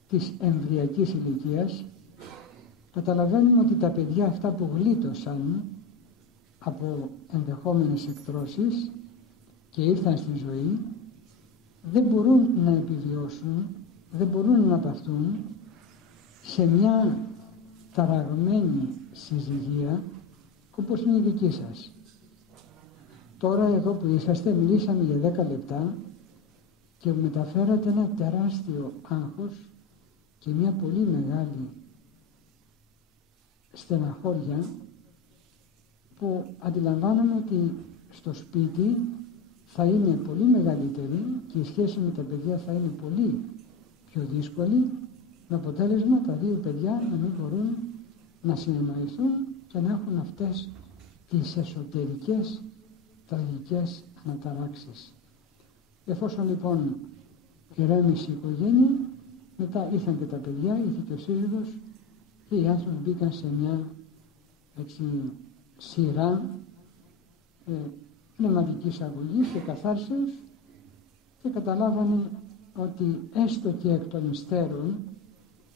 της εμβρυακής ηλικίας, καταλαβαίνουμε ότι τα παιδιά αυτά που γλίτωσαν από ενδεχόμενες εκτρώσεις και ήρθαν στη ζωή δεν μπορούν να επιβιώσουν, δεν μπορούν να παθούν σε μια ταραγμένη συζυγία όπως είναι η δική σας. Τώρα εδώ που είσαστε μιλήσαμε για 10 λεπτά και μεταφέρατε ένα τεράστιο άγχος και μια πολύ μεγάλη στεναχώρια που αντιλαμβάνομαι ότι στο σπίτι θα είναι πολύ μεγαλύτερη και η σχέση με τα παιδιά θα είναι πολύ πιο δύσκολη, με αποτέλεσμα τα 2 παιδιά να μην μπορούν να συνεννοηθούν και να έχουν αυτές τις εσωτερικές τραγικές αναταράξεις. Εφόσον λοιπόν ηρέμησε η οικογένεια, μετά ήρθαν και τα παιδιά, ήρθε και ο σύζυγος και οι άνθρωποι μπήκαν σε μια έτσι, σειρά πνευματικής αγωγής και καθάρσεως και καταλάβανε ότι έστω και εκ των υστέρων,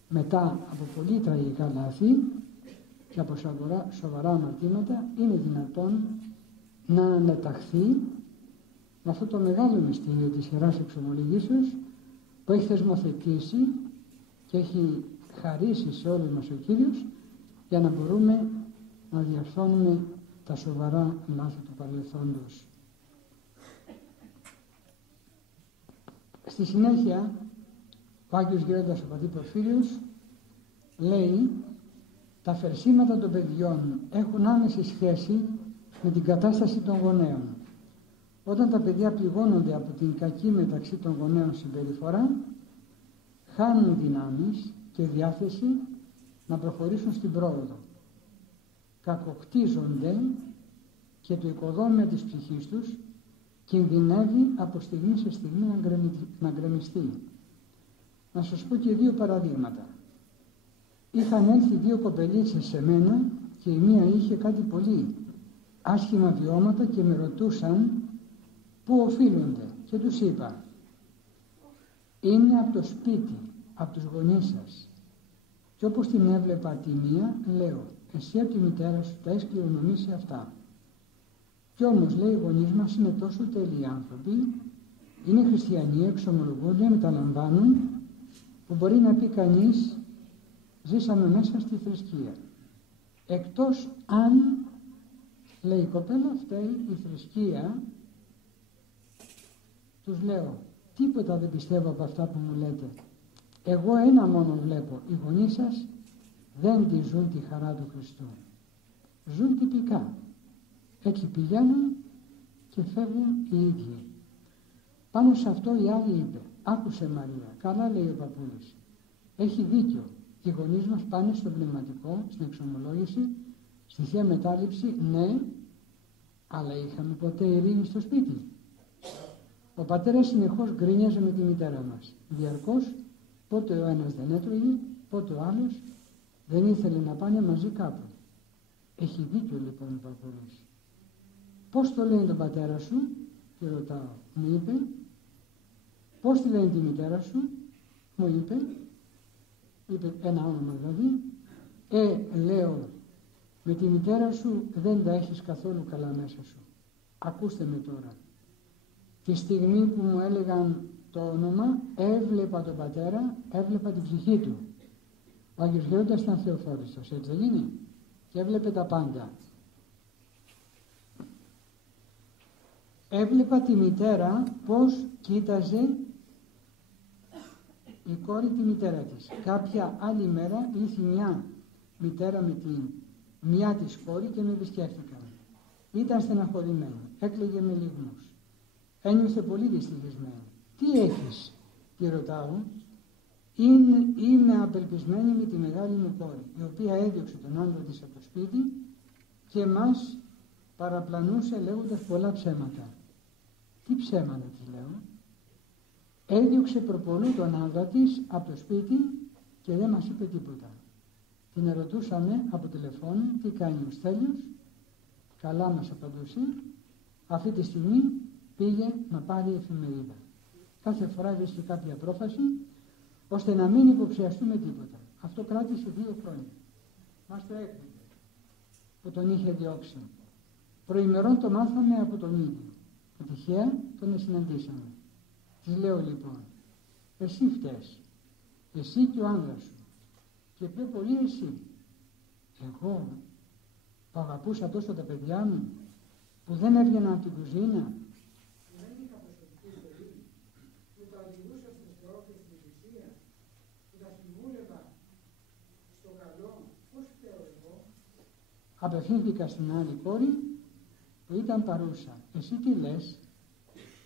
μετά από πολύ τραγικά λάθη και από σοβαρά αμαρτήματα, είναι δυνατόν να αναταχθεί με αυτό το μεγάλο μυστήριο της Ιεράς Εξομολογήσεως που έχει θεσμοθετήσει και έχει χαρίσει σε όλους μας ο Κύριος για να μπορούμε να διορθώνουμε τα σοβαρά λάθη του παρελθόντος. Στη συνέχεια, ο Άγιος Γέροντας ο Πατήρ Πορφύριος λέει τα φερσίματα των παιδιών έχουν άμεση σχέση με την κατάσταση των γονέων. Όταν τα παιδιά πληγώνονται από την κακή μεταξύ των γονέων συμπεριφορά, χάνουν δυνάμεις και διάθεση να προχωρήσουν στην πρόοδο. Κακοκτίζονται και το οικοδόμημα της ψυχής τους κινδυνεύει από στιγμή σε στιγμή να γκρεμιστεί. Να σας πω και 2 παραδείγματα. Είχαν έλθει 2 κοπελίτσες σε μένα και η μία είχε κάτι πολύ άσχημα βιώματα και με ρωτούσαν πού οφείλονται και τους είπα είναι από το σπίτι, από τους γονείς σας. Και όπως την έβλεπα τη μία, λέω εσύ από τη μητέρα σου τα έχεις κληρονομήσει αυτά. Κι όμως λέει οι γονείς μας είναι τόσο τέλειοι άνθρωποι, είναι χριστιανοί, εξομολογούνται, μεταλαμβάνουν, που μπορεί να πει κανείς ζήσαμε μέσα στη θρησκεία. Εκτός αν, λέει η κοπέλα, φταίει η θρησκεία, τους λέω τίποτα δεν πιστεύω από αυτά που μου λέτε. Εγώ ένα μόνο βλέπω, οι γονείς σας δεν τη ζουν τη χαρά του Χριστού. Ζουν τυπικά. Έτσι πηγαίνουν και φεύγουν οι ίδιοι. Πάνω σε αυτό η άλλη είπε, Άκουσε Μαρία, καλά λέει ο παππούλης. Έχει δίκιο. Οι γονείς μας πάνε στο πνευματικό, στην εξομολόγηση, στη Θεία Μετάληψη, ναι, αλλά είχαμε ποτέ ειρήνη στο σπίτι? Ο πατέρας συνεχώς γκρίνιαζε με τη μητέρα μας. Διαρκώς, πότε ο ένας δεν έτρωγε, πότε ο άλλος δεν ήθελε να πάνε μαζί κάπου. Έχει δίκιο λοιπόν ο παππούλης. Πώς το λένε τον πατέρα σου? Και ρωτάω. Μου είπε. Πώς τη λένε τη μητέρα σου? Μου είπε. Είπε ένα όνομα δηλαδή. Λέω, με τη μητέρα σου δεν τα έχεις καθόλου καλά μέσα σου. Ακούστε με τώρα. Τη στιγμή που μου έλεγαν το όνομα, έβλεπα τον πατέρα, έβλεπα την ψυχή του. Ο Άγιος Γέροντας ήταν Θεοφόριστος, έτσι δεν είναι? Και έβλεπε τα πάντα. Έβλεπα τη μητέρα πώς κοίταζε η κόρη τη μητέρα της. Κάποια άλλη μέρα ήρθε μια μητέρα με τη μια της κόρη και με επισκέφθηκαν. Ήταν στεναχωρημένη, έκλαιγε με λυγμούς. Ένιωθε πολύ δυστυχισμένη. Τι έχεις? Τη ρωτάω. Είμαι απελπισμένη με τη μεγάλη μου κόρη, η οποία έδιωξε τον άντρα της από το σπίτι και μας παραπλανούσε λέγοντας πολλά ψέματα. Τι ψέματα? της λέω. Έδιωξε προπολού τον άντρα της από το σπίτι και δεν μας είπε τίποτα. Την ερωτούσαμε από τηλεφώνου τι κάνει ο Στέλιος. Καλά μας απαντούσε. Αυτή τη στιγμή πήγε να πάρει εφημερίδα. Κάθε φορά βρίσκει κάποια πρόφαση ώστε να μην υποψιαστούμε τίποτα. Αυτό κράτησε 2 χρόνια. Μας το έκπληξε που τον είχε διώξει. Προημερών το μάθαμε από τον ίδιο. Τυχαία τον συναντήσαμε. Της λέω λοιπόν, εσύ φταίς, εσύ και ο άνδρας σου, και πιο πολύ εσύ. Εγώ που αγαπούσα τόσο τα παιδιά μου, που δεν έβγαινα από την κουζίνα, που δεν είχα προσωπική ζωή, που τα οδηγούσα στους θεός και στην εκκλησία, που τα συμβούλευα στο καλό, πώς φταίω εγώ? Απευθύνθηκα στην άλλη κόρη που ήταν παρούσα. Εσύ τι λες?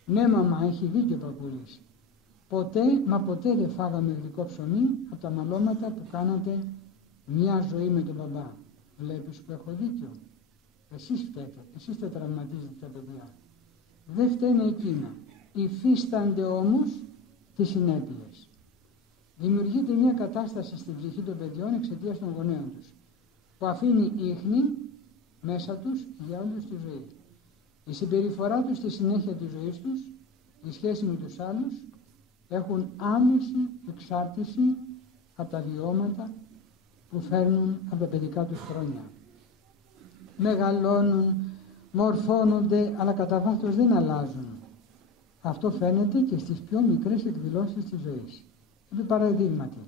Ναι μαμά, έχει δίκιο ο παππούλης. Ποτέ δεν φάγαμε γλυκό ψωμί από τα μαλώματα που κάνατε μια ζωή με τον μπαμπά. Βλέπεις που έχω δίκιο? Εσείς φταίτε, εσείς τα τραυματίζετε τα παιδιά. Δεν φταίνε εκείνα. Υφίστανται όμως τις συνέπειες. Δημιουργείται μια κατάσταση στην ψυχή των παιδιών εξαιτίας των γονέων τους, που αφήνει ίχνη μέσα τους για όλη τη ζωή. Η συμπεριφορά τους στη συνέχεια της ζωής τους, η σχέση με τους άλλους, έχουν άμεση εξάρτηση από τα βιώματα που φέρνουν από τα παιδικά τους χρόνια. Μεγαλώνουν, μορφώνονται, αλλά κατά βάθος δεν αλλάζουν. Αυτό φαίνεται και στις πιο μικρές εκδηλώσεις της ζωής. Επί παραδείγματι,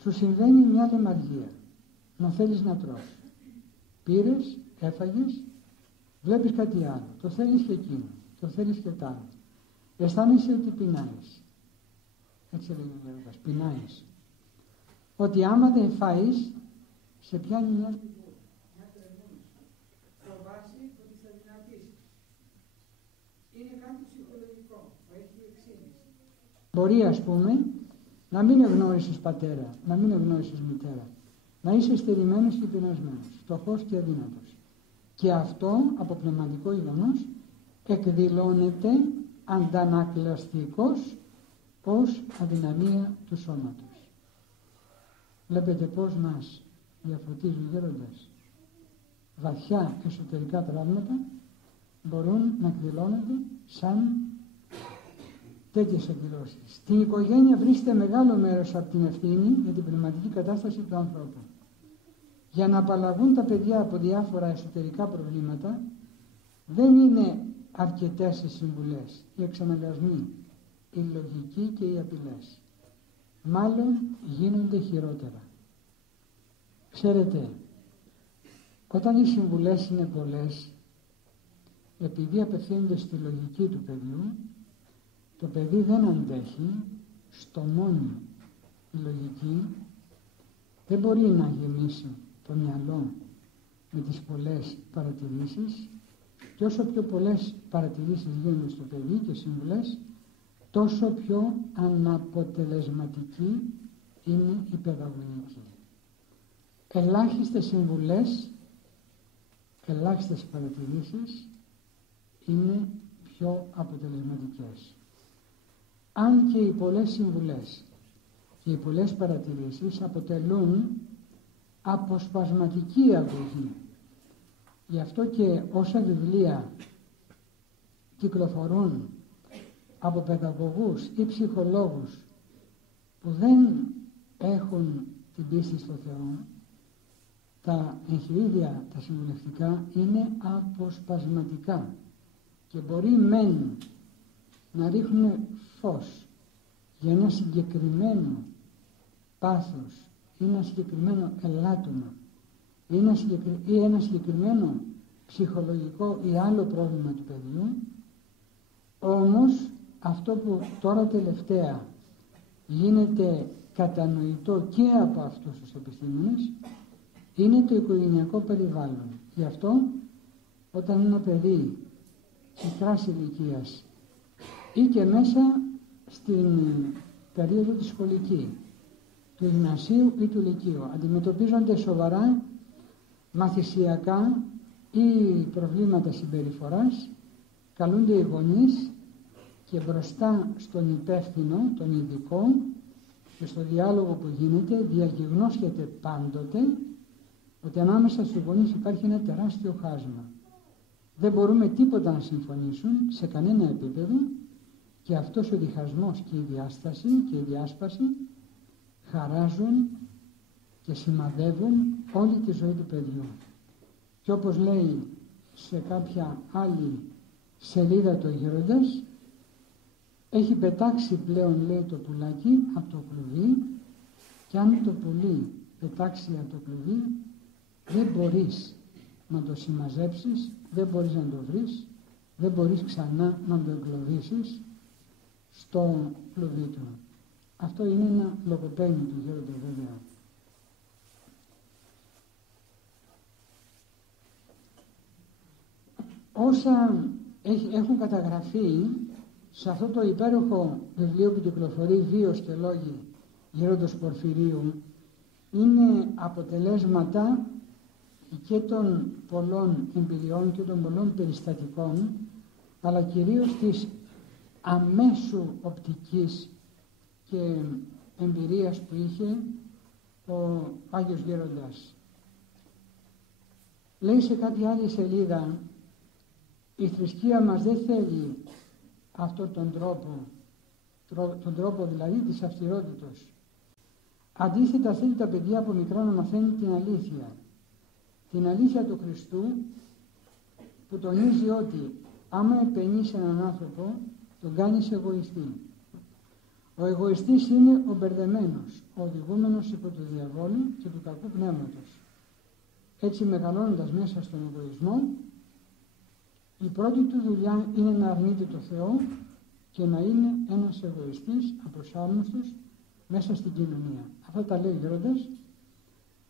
σου συμβαίνει μια λεμαργία, να θέλεις να τρως. Πήρες, έφαγες, βλέπεις κάτι άλλο, το θέλεις και εκείνο, το θέλεις και τ' άλλο. Αισθάνεσαι ότι πεινάεις. Έτσι λέγει ο Γέροντας, πεινάεις. Ότι άμα δεν φάεις, σε πιάνει μια τρεμούλα. Φοβάσαι ότι θα δυνατήσεις. Είναι κάτι ψυχολογικό, που έχει εξήγηση. Μπορεί, ας πούμε, να μην εγνώρισες πατέρα, να μην εγνώρισες μητέρα. Να είσαι στερημένος και πεινασμένος, φτωχός και αδύνατος. Και αυτό, από πνευματικό ειδονός, εκδηλώνεται αντανακλαστικός ως αδυναμία του σώματος. Βλέπετε πώς μας διαφωτίζει ο Γέροντας. Βαθιά εσωτερικά τραύματα μπορούν να εκδηλώνονται σαν τέτοιες εκδηλώσεις. Στην οικογένεια βρίσκεται μεγάλο μέρος από την ευθύνη για την πνευματική κατάσταση του ανθρώπου. Για να απαλλαγούν τα παιδιά από διάφορα εσωτερικά προβλήματα, δεν είναι αρκετές οι συμβουλές, οι εξαναγκασμοί, η λογική και οι απειλές. Μάλλον γίνονται χειρότερα. Ξέρετε, όταν οι συμβουλές είναι πολλές, επειδή απευθύνονται στη λογική του παιδιού, το παιδί δεν αντέχει, στομώνει η λογική, δεν μπορεί να γεμίσει το μυαλό με τις πολλές παρατηρήσεις, και όσο πιο πολλές παρατηρήσεις γίνονται στο παιδί και συμβουλές, τόσο πιο αναποτελεσματική είναι η παιδαγωγική. Ελάχιστες συμβουλές, ελάχιστες παρατηρήσεις είναι πιο αποτελεσματικές. Αν και οι πολλές συμβουλές και οι πολλές παρατηρήσεις αποτελούν αποσπασματική αγωγή. Γι' αυτό και όσα βιβλία κυκλοφορούν από παιδαγωγούς ή ψυχολόγους που δεν έχουν την πίστη στο Θεό, τα εγχειρίδια, τα συμβουλευτικά είναι αποσπασματικά και μπορεί μεν να ρίχνουν φως για ένα συγκεκριμένο πάθος ή ένα συγκεκριμένο ελάττωμα ή ένα συγκεκριμένο ψυχολογικό ή άλλο πρόβλημα του παιδιού, όμως αυτό που τώρα τελευταία γίνεται κατανοητό και από αυτούς τους επιστήμονες είναι το οικογενειακό περιβάλλον. Γι' αυτό όταν ένα παιδί μικράς ηλικίας ή και μέσα στην περίοδο της σχολική, του γυμνασίου ή του λυκείου, αντιμετωπίζονται σοβαρά μαθησιακά ή προβλήματα συμπεριφοράς, καλούνται οι γονείς και μπροστά στον υπεύθυνο, τον ειδικό, και στο διάλογο που γίνεται διαγιγνώσχεται πάντοτε ότι ανάμεσα στους γονείς υπάρχει ένα τεράστιο χάσμα. Δεν μπορούμε τίποτα να συμφωνήσουν σε κανένα επίπεδο και αυτός ο διχασμός και η διάσταση και η διάσπαση χαράζουν και σημαδεύουν όλη τη ζωή του παιδιού. Και όπως λέει σε κάποια άλλη σελίδα το Γέροντας, έχει πετάξει πλέον, λέει, το πουλάκι από το κλουβί και αν το πουλί πετάξει από το κλουβί δεν μπορείς να το συμμαζέψεις, δεν μπορείς να το βρεις, δεν μπορείς ξανά να το εγκλωβίσεις στο κλουβί του. Αυτό είναι ένα λογοπαίγνιο του Γέροντα βέβαια. Όσα έχουν καταγραφεί σε αυτό το υπέροχο βιβλίο που κυκλοφορεί «Βίος και λόγοι Γέροντος Πορφυρίου» είναι αποτελέσματα και των πολλών εμπειριών και των πολλών περιστατικών, αλλά κυρίως της αμέσου οπτικής και εμπειρίας που είχε ο Άγιος Γέροντας. Λέει σε κάποια άλλη σελίδα, η θρησκεία μας δεν θέλει αυτόν τον τρόπο δηλαδή της αυστηρότητος. Αντίθετα θέλει τα παιδιά από μικρά να μαθαίνουν την αλήθεια του Χριστού, που τονίζει ότι άμα επενείς έναν άνθρωπο τον κάνεις εγωιστή. Ο εγωιστής είναι ο μπερδεμένος, ο οδηγούμενος υπό του διαβόλου και του κακού πνεύματος. Έτσι μεγαλώνοντας μέσα στον εγωισμό, η πρώτη του δουλειά είναι να αρνείται το Θεό και να είναι ένας εγωιστής απροσάρμοστος μέσα στην κοινωνία. Αυτά τα λέει ο Γέροντας,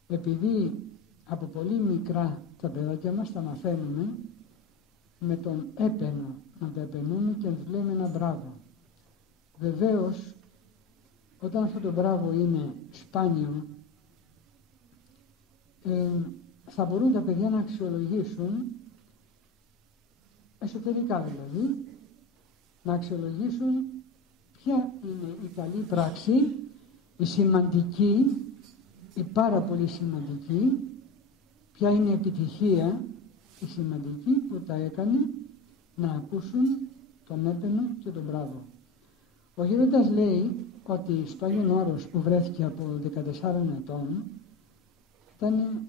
επειδή από πολύ μικρά τα παιδάκια μας τα μαθαίνουμε με τον έπαινο, να τα επενούμε και να τους λέμε ένα μπράβο. Βεβαίως, όταν αυτό το μπράβο είναι σπάνιο, θα μπορούν τα παιδιά να αξιολογήσουν, εσωτερικά δηλαδή, να αξιολογήσουν ποια είναι η καλή πράξη, η σημαντική, η πάρα πολύ σημαντική, ποια είναι η επιτυχία, η σημαντική που τα έκανε να ακούσουν τον έπαινο και τον μπράβο. Ο Γέροντας λέει ότι στο Άγιον Όρος που βρέθηκε από 14 ετών, ήταν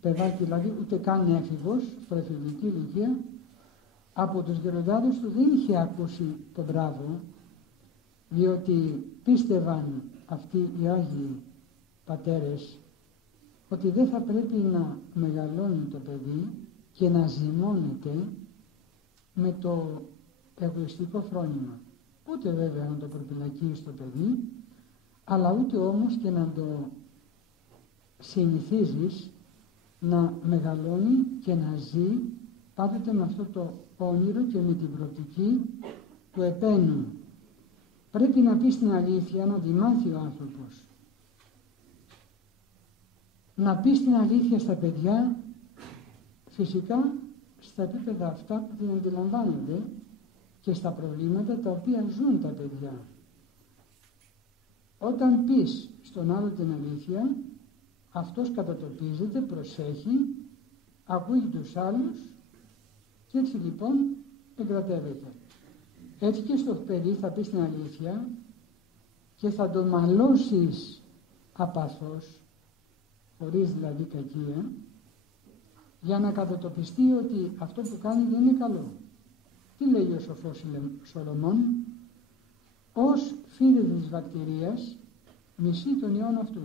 παιδάκι, δηλαδή ούτε καν έφηβος, προεφηβική ηλικία, από τους γεροντάδες του δεν είχε ακούσει τον μπράβο, διότι πίστευαν αυτοί οι Άγιοι Πατέρες ότι δεν θα πρέπει να μεγαλώνει το παιδί και να ζυμώνεται με το εγωιστικό φρόνημα. Ούτε βέβαια να το προπυλακεί στο παιδί, αλλά ούτε όμως και να το συνηθίζεις να μεγαλώνει και να ζει πάντοτε με αυτό το όνειρο και με την προοπτική του επένου. Πρέπει να πει την αλήθεια, να τη μάθει ο άνθρωπος. Να πει την αλήθεια στα παιδιά, φυσικά στα επίπεδα αυτά που την αντιλαμβάνονται και στα προβλήματα τα οποία ζουν τα παιδιά. Όταν πεις στον άλλο την αλήθεια, αυτός κατατοπίζεται, προσέχει, ακούει τους άλλους και έτσι λοιπόν εγκρατεύεται. Έτσι και στο παιδί θα πεις την αλήθεια και θα τον μαλώσεις απαθώς, χωρίς δηλαδή κακία, για να κατατοπιστεί ότι αυτό που κάνει δεν είναι καλό. Τι λέει ο σοφός Σολομών? Ως φίδι της βακτηρίας μισεί τον ιόν αυτού.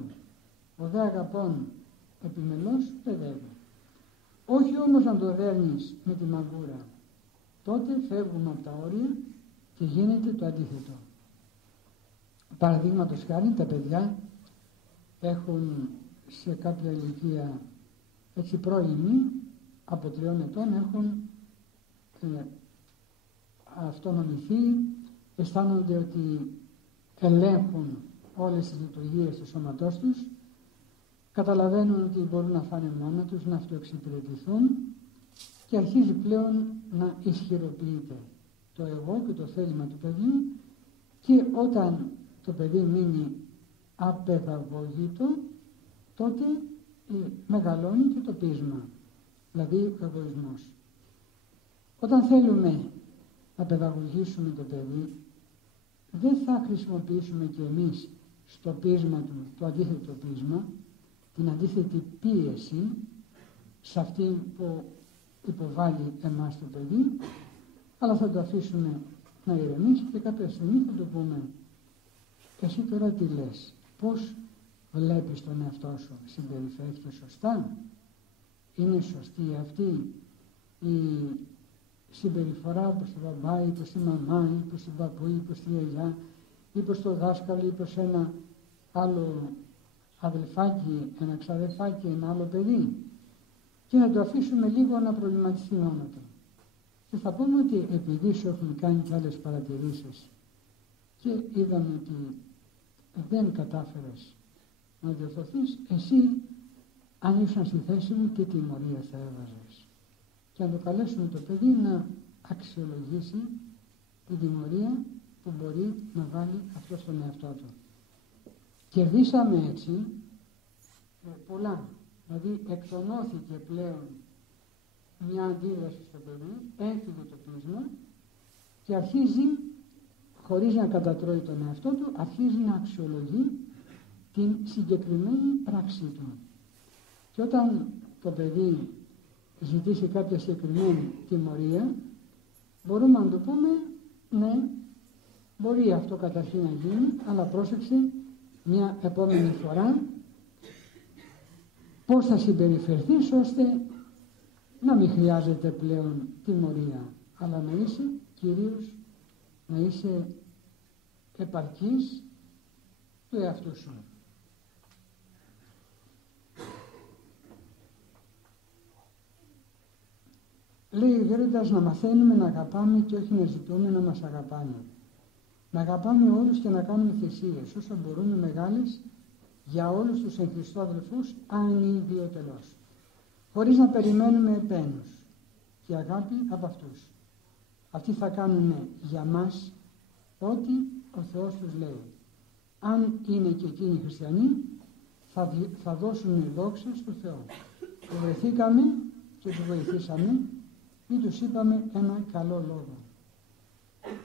Ο δε αγαπών επιμελώς παιδεύει. Όχι όμως να το δέρνεις με τη μαγκούρα. Τότε φεύγουμε από τα όρια και γίνεται το αντίθετο. Παραδείγματος χάρη, τα παιδιά έχουν σε κάποια ηλικία, έτσι πρώιμοι, από 3 ετών έχουν αυτονομηθεί, αισθάνονται ότι ελέγχουν όλες τις λειτουργίες του σώματός τους, καταλαβαίνουν ότι μπορούν να φάνε μόνα τους, να αυτοεξυπηρετηθούν και αρχίζει πλέον να ισχυροποιείται το εγώ και το θέλημα του παιδιού, και όταν το παιδί μείνει απαιδαγωγήτο, τότε μεγαλώνει και το πείσμα, δηλαδή ο εγωισμός. Όταν θέλουμε να παιδαγωγήσουμε το παιδί, δεν θα χρησιμοποιήσουμε και εμείς στο πείσμα του το αντίθετο πείσμα, την αντίθετη πίεση σε αυτή που υποβάλλει εμάς το παιδί, αλλά θα το αφήσουμε να ηρεμήσει και κάποια στιγμή θα του πούμε: εσύ τώρα τι λες, πώς βλέπεις τον εαυτό σου, συμπεριφέρθηκε σωστά, είναι σωστή αυτή η συμπεριφορά προς τον μπαμπά ή προς τη μαμά ή προς τον παππού ή προς τη γιαγιά ή προς τον δάσκαλο ή προς ένα άλλο αδελφάκι, ένα ξαδελφάκι, ένα άλλο παιδί, και να το αφήσουμε λίγο να προβληματιστεί μόνο του. Και θα πούμε ότι επειδή σου έχουμε κάνει και άλλες παρατηρήσεις και είδαμε ότι δεν κατάφερες να διορθωθείς, εσύ αν ήσουν στη θέση μου τι τιμωρία θα έβαζες. Και να το καλέσουμε το παιδί να αξιολογήσει την τιμωρία που μπορεί να βάλει αυτό στον εαυτό του. Κερδίσαμε έτσι πολλά. Δηλαδή εκτονώθηκε πλέον μια αντίδραση στο παιδί, έφυγε το πείσμα και αρχίζει, χωρίς να κατατρώει τον εαυτό του, αρχίζει να αξιολογεί την συγκεκριμένη πράξη του. Και όταν το παιδί ζητήσει κάποια συγκεκριμένη τιμωρία, μπορούμε να του πούμε: ναι, μπορεί αυτό καταρχήν να γίνει, αλλά πρόσεξε μια επόμενη φορά πώς θα συμπεριφερθείς ώστε να μην χρειάζεται πλέον τιμωρία, αλλά να είσαι κυρίως, να είσαι επαρκής του εαυτού σου. Λέει ο Γέροντας να μαθαίνουμε να αγαπάμε και όχι να ζητούμε να μας αγαπάνε. Να αγαπάμε όλους και να κάνουμε θυσίες όσο μπορούμε μεγάλες για όλους τους εν Χριστώ αδελφούς ανιδιοτελώς, χωρίς να περιμένουμε επένους και αγάπη από αυτούς. Αυτοί θα κάνουν για μας ό,τι ο Θεός τους λέει. Αν είναι και εκείνοι χριστιανοί, θα δώσουν δόξα στο Θεό. Το βρεθήκαμε και του βοηθήσαμε ή τους είπαμε ένα καλό λόγο.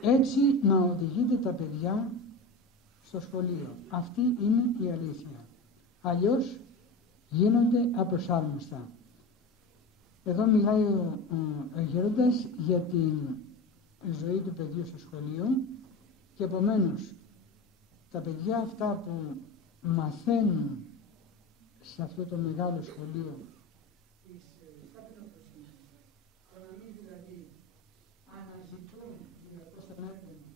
Έτσι να οδηγείτε τα παιδιά στο σχολείο. Αυτή είναι η αλήθεια. Αλλιώς γίνονται απροσάρμοστα. Εδώ μιλάει ο Γέροντας για την ζωή του παιδιού στο σχολείο και επομένως τα παιδιά αυτά που μαθαίνουν σε αυτό το μεγάλο σχολείο της ταπεινοφροσύνης, το να μην δηλαδή αναζητούν δυνατώς τον έπαινο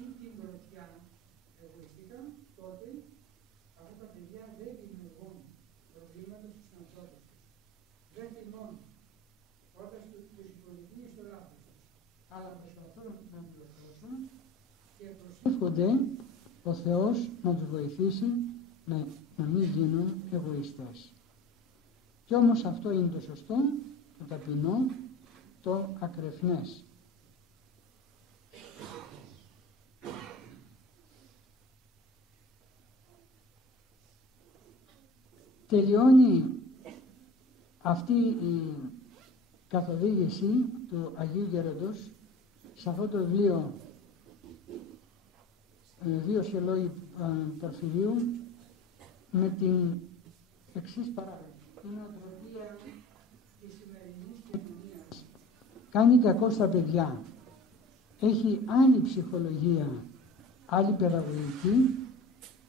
ή την πρωτιά εγωιστικά, τότε αυτά τα παιδιά δεν δημιουργούν προβλήματα στους ανθρώπους τους. Δεν θυμώνουν όταν τους υπολογίζουν στο λάθος τους, αλλά προσπαθούν να διορθώσουν και προσεύχονται ο Θεός να τους βοηθήσει να μην γίνουν εγωιστές. Κι όμως αυτό είναι το σωστό, το ταπεινό, το ακρεφνές. Τελειώνει αυτή η καθοδήγηση του Αγίου Γέροντος σε αυτό το βιβλίο δύο σχελόγοι Πορφυρίου με την εξής παράγραφο. Η νοοτροπία της σημερινής κοινωνίας κάνει κακό στα παιδιά. Έχει άλλη ψυχολογία, άλλη παιδαγωγική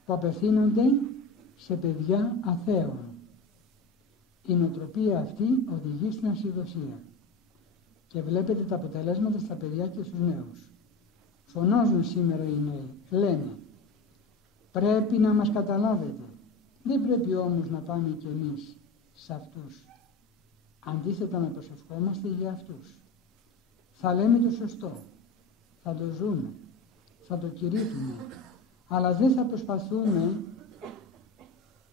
που απευθύνονται σε παιδιά αθέων. Η νοοτροπία αυτή οδηγεί στην ασυδοσία και βλέπετε τα αποτελέσματα στα παιδιά και στους νέους. Φωνάζουν σήμερα οι νέοι, λένε πρέπει να μας καταλάβετε, δεν πρέπει όμως να πάμε κι εμείς σε αυτούς. Αντίθετα να προσευχόμαστε για αυτούς. Θα λέμε το σωστό, θα το ζούμε, θα το κηρύττουμε, αλλά δεν θα προσπαθούμε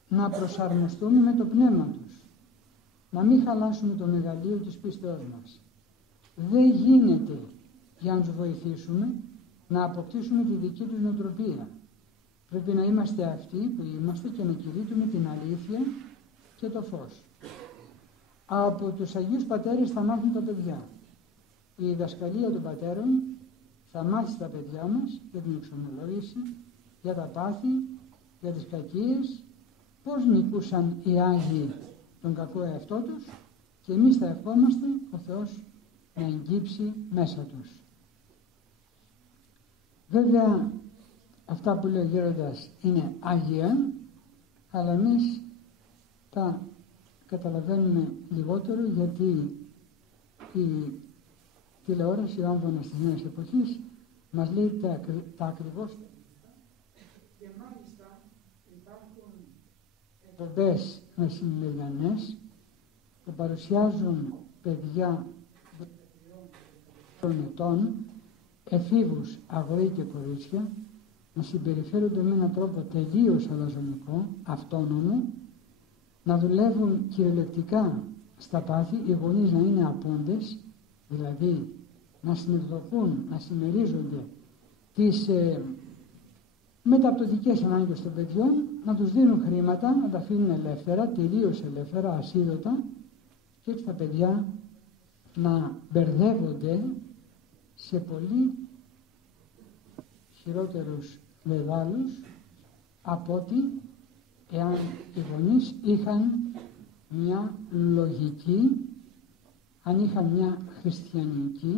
να προσαρμοστούμε με το πνεύμα τους, να μην χαλάσουμε το μεγαλείο της πίστεώς μας. Δεν γίνεται για να τους βοηθήσουμε να αποκτήσουμε τη δική τους νοοτροπία. Πρέπει να είμαστε αυτοί που είμαστε και να κηρύττουμε την αλήθεια και το φως. Από τους Αγίους Πατέρες θα μάθουν τα παιδιά. Η διδασκαλία των πατέρων θα μάθει στα παιδιά μας για την εξομολόγηση, για τα πάθη, για τις κακίες, πώς νικούσαν οι Άγιοι τον κακό εαυτό τους και εμείς θα ευχόμαστε ο Θεός να εγκύψει μέσα τους. Βέβαια αυτά που λέει ο Γέροντας είναι Άγια, αλλά εμείς τα καταλαβαίνουμε λιγότερο γιατί η τηλεόραση, ο άμβονας της νέας εποχής μας λέει τα ακριβώς και μάλιστα υπάρχουν εκπομπές μεσημεριανές που παρουσιάζουν παιδιά 13 ετών, εφήβους αγόρια και κορίτσια, να συμπεριφέρονται με έναν τρόπο τελείως αλαζονικό, αυτόνομο, να δουλεύουν κυριολεκτικά στα πάθη, οι γονείς να είναι απόντες, δηλαδή να συνειδητοποιούν, να συμμερίζονται τις μεταπτωτικές ανάγκες των παιδιών, να τους δίνουν χρήματα, να τα αφήνουν ελεύθερα, τελείως ελεύθερα, ασίδωτα, και έτσι τα παιδιά να μπερδεύονται σε πολύ χειρότερους δεδάλους από ότι εάν οι γονείς είχαν μια λογική, αν είχαν μια χριστιανική,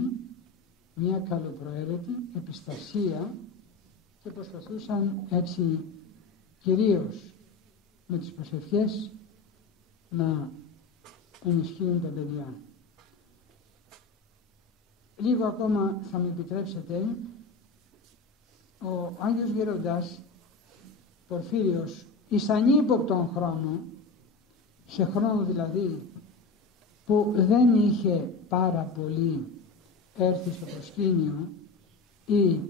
μια καλοπροαίρετη επιστασία και προσπαθούσαν έτσι κυρίως με τις προσευχές να ενισχύουν τα παιδιά. Λίγο ακόμα θα μου επιτρέψετε, ο Άγιος Γέροντας Πορφύριος εις ανύποπτον χρόνο, σε χρόνο δηλαδή που δεν είχε πάρα πολύ έρθει στο προσκήνιο ή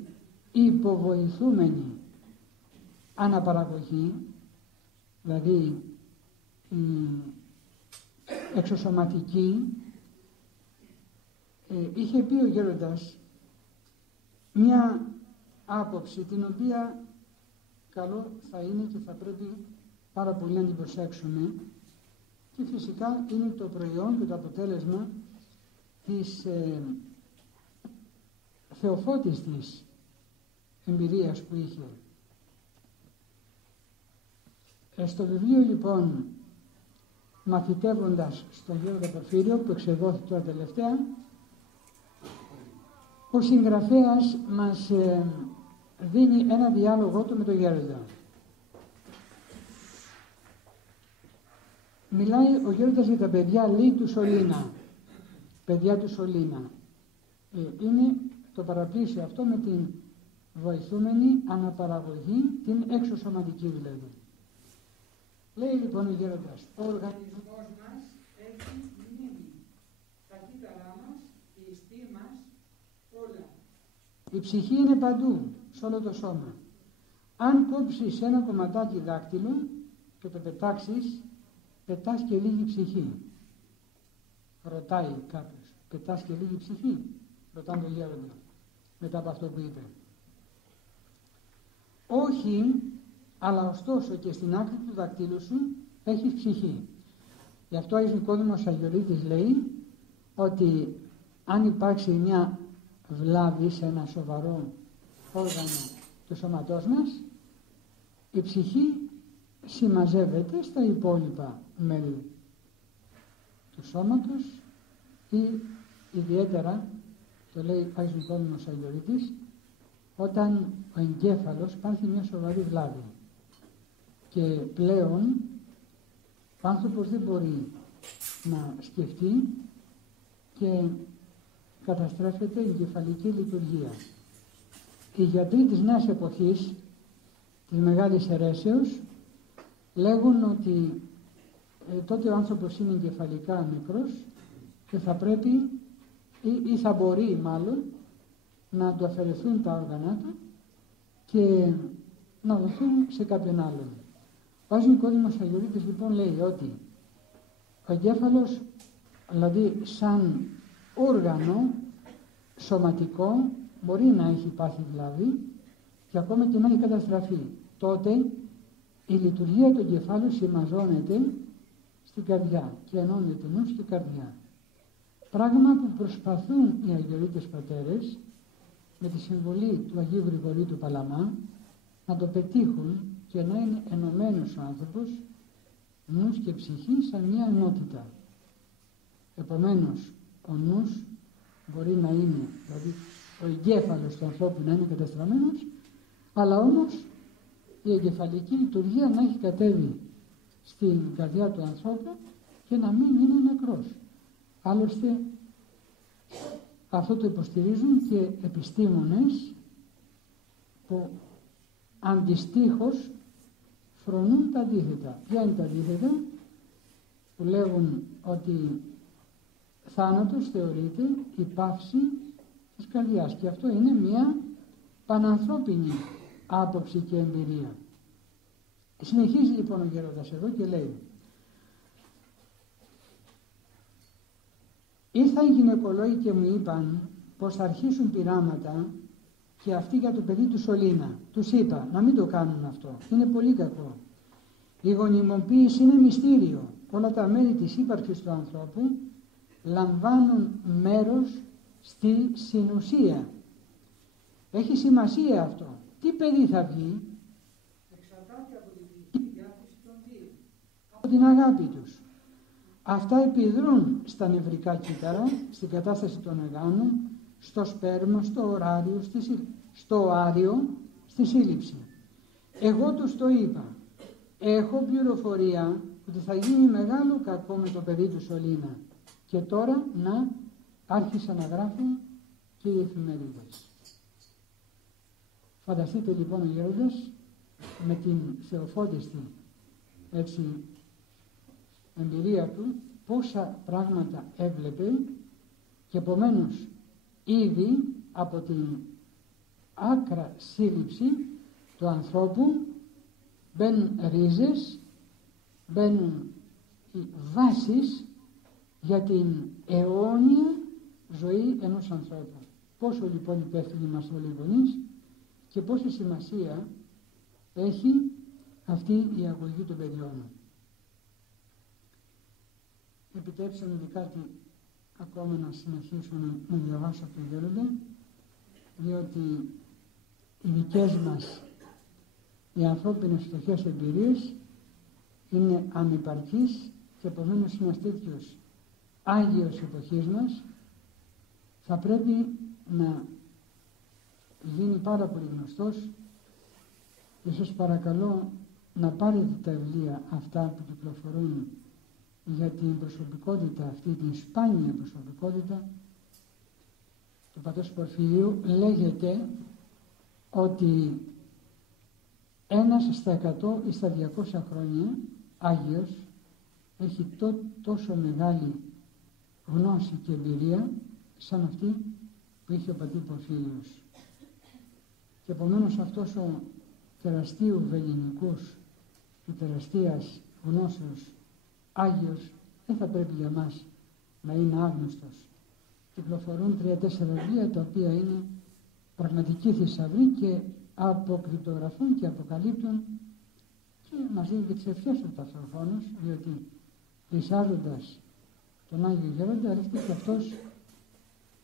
υποβοηθούμενη αναπαραγωγή, δηλαδή εξωσωματική, είχε πει ο Γέροντας μια άποψη την οποία καλό θα είναι και θα πρέπει πάρα πολύ να την προσέξουμε, και φυσικά είναι το προϊόν και το αποτέλεσμα της θεοφώτιστης εμπειρίας που είχε. Στο βιβλίο λοιπόν μαθητεύοντας στον Γέροντα Πορφύριο, που εξεδόθηκε τώρα τελευταία, ο συγγραφέας μας δίνει ένα διάλογο του με τον Γέροντα. Μιλάει ο Γέροντας για τα παιδιά, λέει, του Σωλήνα. Παιδιά του Σωλήνα. Είναι το παραπλήσιο αυτό με την βοηθούμενη αναπαραγωγή, την εξωσωματική δηλαδή. Λέει λοιπόν ο Γέροντας, ο οργανισμός μας έχει μνήμη. Τα κύτταρά μας, η ιστή μας, όλα. Η ψυχή είναι παντού, σε όλο το σώμα. Αν κόψεις ένα κομματάκι δάκτυλο και το πετάξεις, πετάς και λίγη ψυχή. Ρωτάει κάποιος, πετάς και λίγη ψυχή? Ρωτάνε τον γέροντα μετά από αυτό που είπε. Όχι, αλλά ωστόσο και στην άκρη του δακτύλου σου έχεις ψυχή. Γι' αυτό ο Άγιος Νικόδημος Αγιορείτης λέει ότι αν υπάρξει μια βλάβη σε ένα σοβαρό όργανο του σώματός μας, η ψυχή συμμαζεύεται στα υπόλοιπα μέλη του σώματος ή ιδιαίτερα, το λέει ο Άγιος Νικόδημος Αγιορείτης, όταν ο εγκέφαλος πάθει μια σοβαρή βλάβη και πλέον ο άνθρωπος δεν μπορεί να σκεφτεί και καταστρέφεται η εγκεφαλική λειτουργία. Οι γιατροί της νέας εποχής, της Μεγάλης Αιρέσεως, λέγουν ότι τότε ο άνθρωπος είναι εγκεφαλικά νεκρός και θα πρέπει ή θα μπορεί μάλλον να του αφαιρεθούν τα όργανα του και να δοθούν σε κάποιον άλλον. Ο Άγιος Νικόδημος Αγιορείτης λοιπόν λέει ότι ο εγκέφαλος, δηλαδή σαν όργανο σωματικό, μπορεί να έχει πάθει βλάβη και ακόμα και να έχει καταστραφεί. Τότε η λειτουργία του εγκεφάλου συμμαζώνεται στην καρδιά και ενώνεται νους και καρδιά. Πράγμα που προσπαθούν οι Αγιορείτες πατέρες με τη συμβολή του Αγίου Γρηγορίου του Παλαμά να το πετύχουν και να είναι ενωμένος ο άνθρωπος, νους και ψυχή, σαν μια ενότητα. Επομένως, ο νους μπορεί να είναι, δηλαδή ο εγκέφαλος του ανθρώπου να είναι καταστραμμένος, αλλά όμως η εγκεφαλική λειτουργία να έχει κατέβει στην καρδιά του ανθρώπου και να μην είναι νεκρός. Άλλωστε, αυτό το υποστηρίζουν και επιστήμονες που αντιστοίχως φρονούν τα αντίθετα. Ποια είναι τα αντίθετα? Που λέγουν ότι θάνατος θεωρείται η πάυση της καρδιάς και αυτό είναι μια πανανθρώπινη άποψη και εμπειρία. Συνεχίζει λοιπόν ο γέροντας εδώ και λέει: ήρθαν οι γυναικολόγοι και μου είπαν πως θα αρχίσουν πειράματα και αυτοί για το παιδί του Σωλήνα. Τους είπα να μην το κάνουν αυτό, είναι πολύ κακό. Η γονιμοποίηση είναι μυστήριο. Όλα τα μέλη της ύπαρξης του ανθρώπου λαμβάνουν μέρος στη συνουσία. Έχει σημασία αυτό. Τι παιδί θα βγει? Εξαρτάται από την δική διάθεση των δύο, από την αγάπη τους. Αυτά επιδρούν στα νευρικά κύτταρα, στην κατάσταση των οργάνων, στο σπέρμα, στο ωράριο, στο άριο, στη σύλληψη. Εγώ τους το είπα. Έχω πληροφορία ότι θα γίνει μεγάλο κακό με το παιδί του Σωλήνα. Και τώρα να άρχισαν να γράφουν και οι εφημερίδες. Φανταστείτε λοιπόν ο γέροντας με την θεοφώτιστη έτσι εμπειρία του πόσα πράγματα έβλεπε και επομένως ήδη από την άκρα σύλληψη του ανθρώπου μπαίνουν ρίζες, μπαίνουν οι βάσεις για την αιώνια ζωή ενός ανθρώπου. Πόσο λοιπόν υπεύθυνοι είμαστε όλοι οι γονείς και πόση σημασία έχει αυτή η αγωγή των παιδιών. Επιτρέψτε μου κάτι ακόμα να συνεχίσω να διαβάσω από τον γέροντα, διότι οι δικές μας οι ανθρώπινες φτωχές εμπειρίες είναι ανυπαρκείς και επομένως ένας τέτοιος Άγιος εποχής μας θα πρέπει να γίνει πάρα πολύ γνωστός και σας παρακαλώ να πάρετε τα βιβλία αυτά που κυκλοφορούν για την προσωπικότητα αυτή, την σπάνια προσωπικότητα του πατρός Πορφυρίου. Λέγεται ότι ένας στα 100 ή στα 200 χρόνια Άγιος έχει τόσο μεγάλη γνώση και εμπειρία σαν αυτή που είχε ο πατήρ Πορφύριος. Και επομένως αυτός ο τεραστίου βελληνικούς και τεραστίας γνώσεως Άγιος δεν θα πρέπει για μας να είναι άγνωστος. Κυκλοφορούν 3-4 βιβλία τα οποία είναι πραγματική θησαυρή και αποκρυπτογραφούν και αποκαλύπτουν και μας δίνουν και τις ευχές του ταυτόχρονος, διότι πλησιάζοντας τον Άγιο Γέροντα έρχεται και αυτός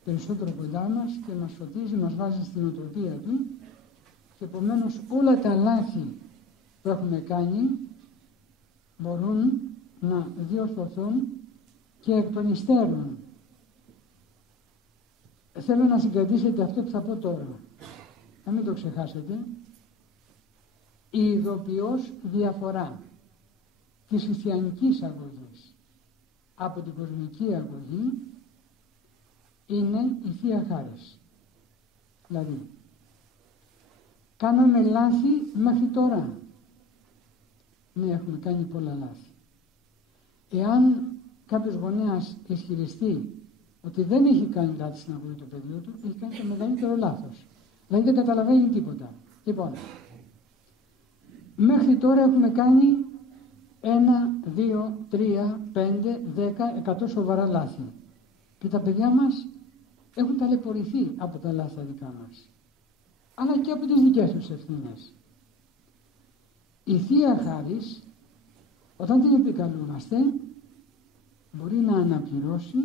περισσότερο κοντά μας και μας φωτίζει, μας βάζει στην οτροπία του και επομένως όλα τα λάθη που έχουμε κάνει μπορούν να διορθωθούν και εκ των υστέρων. Θέλω να συγκρατήσετε αυτό που θα πω τώρα. Να μην το ξεχάσετε. Η ειδοποιώς διαφορά της χριστιανικής αγωγής από την κοσμική αγωγή είναι η Θεία Χάρις. Δηλαδή, κάναμε λάθη μέχρι τώρα. Ναι, έχουμε κάνει πολλά λάθη. Εάν κάποιος γονέας ισχυριστεί ότι δεν έχει κάνει λάθη στην αγωγή του παιδιού του, έχει κάνει το μεγαλύτερο λάθος. Δηλαδή δεν καταλαβαίνει τίποτα. Λοιπόν, μέχρι τώρα έχουμε κάνει 1, 2, 3, 5, 10, 100 σοβαρά λάθη. Και τα παιδιά μας έχουν ταλαιπωρηθεί από τα λάθη δικά μας. Αλλά και από τις δικές τους ευθύνες. Η Θεία Χάρις, όταν την επικαλούμαστε, μπορεί να αναπληρώσει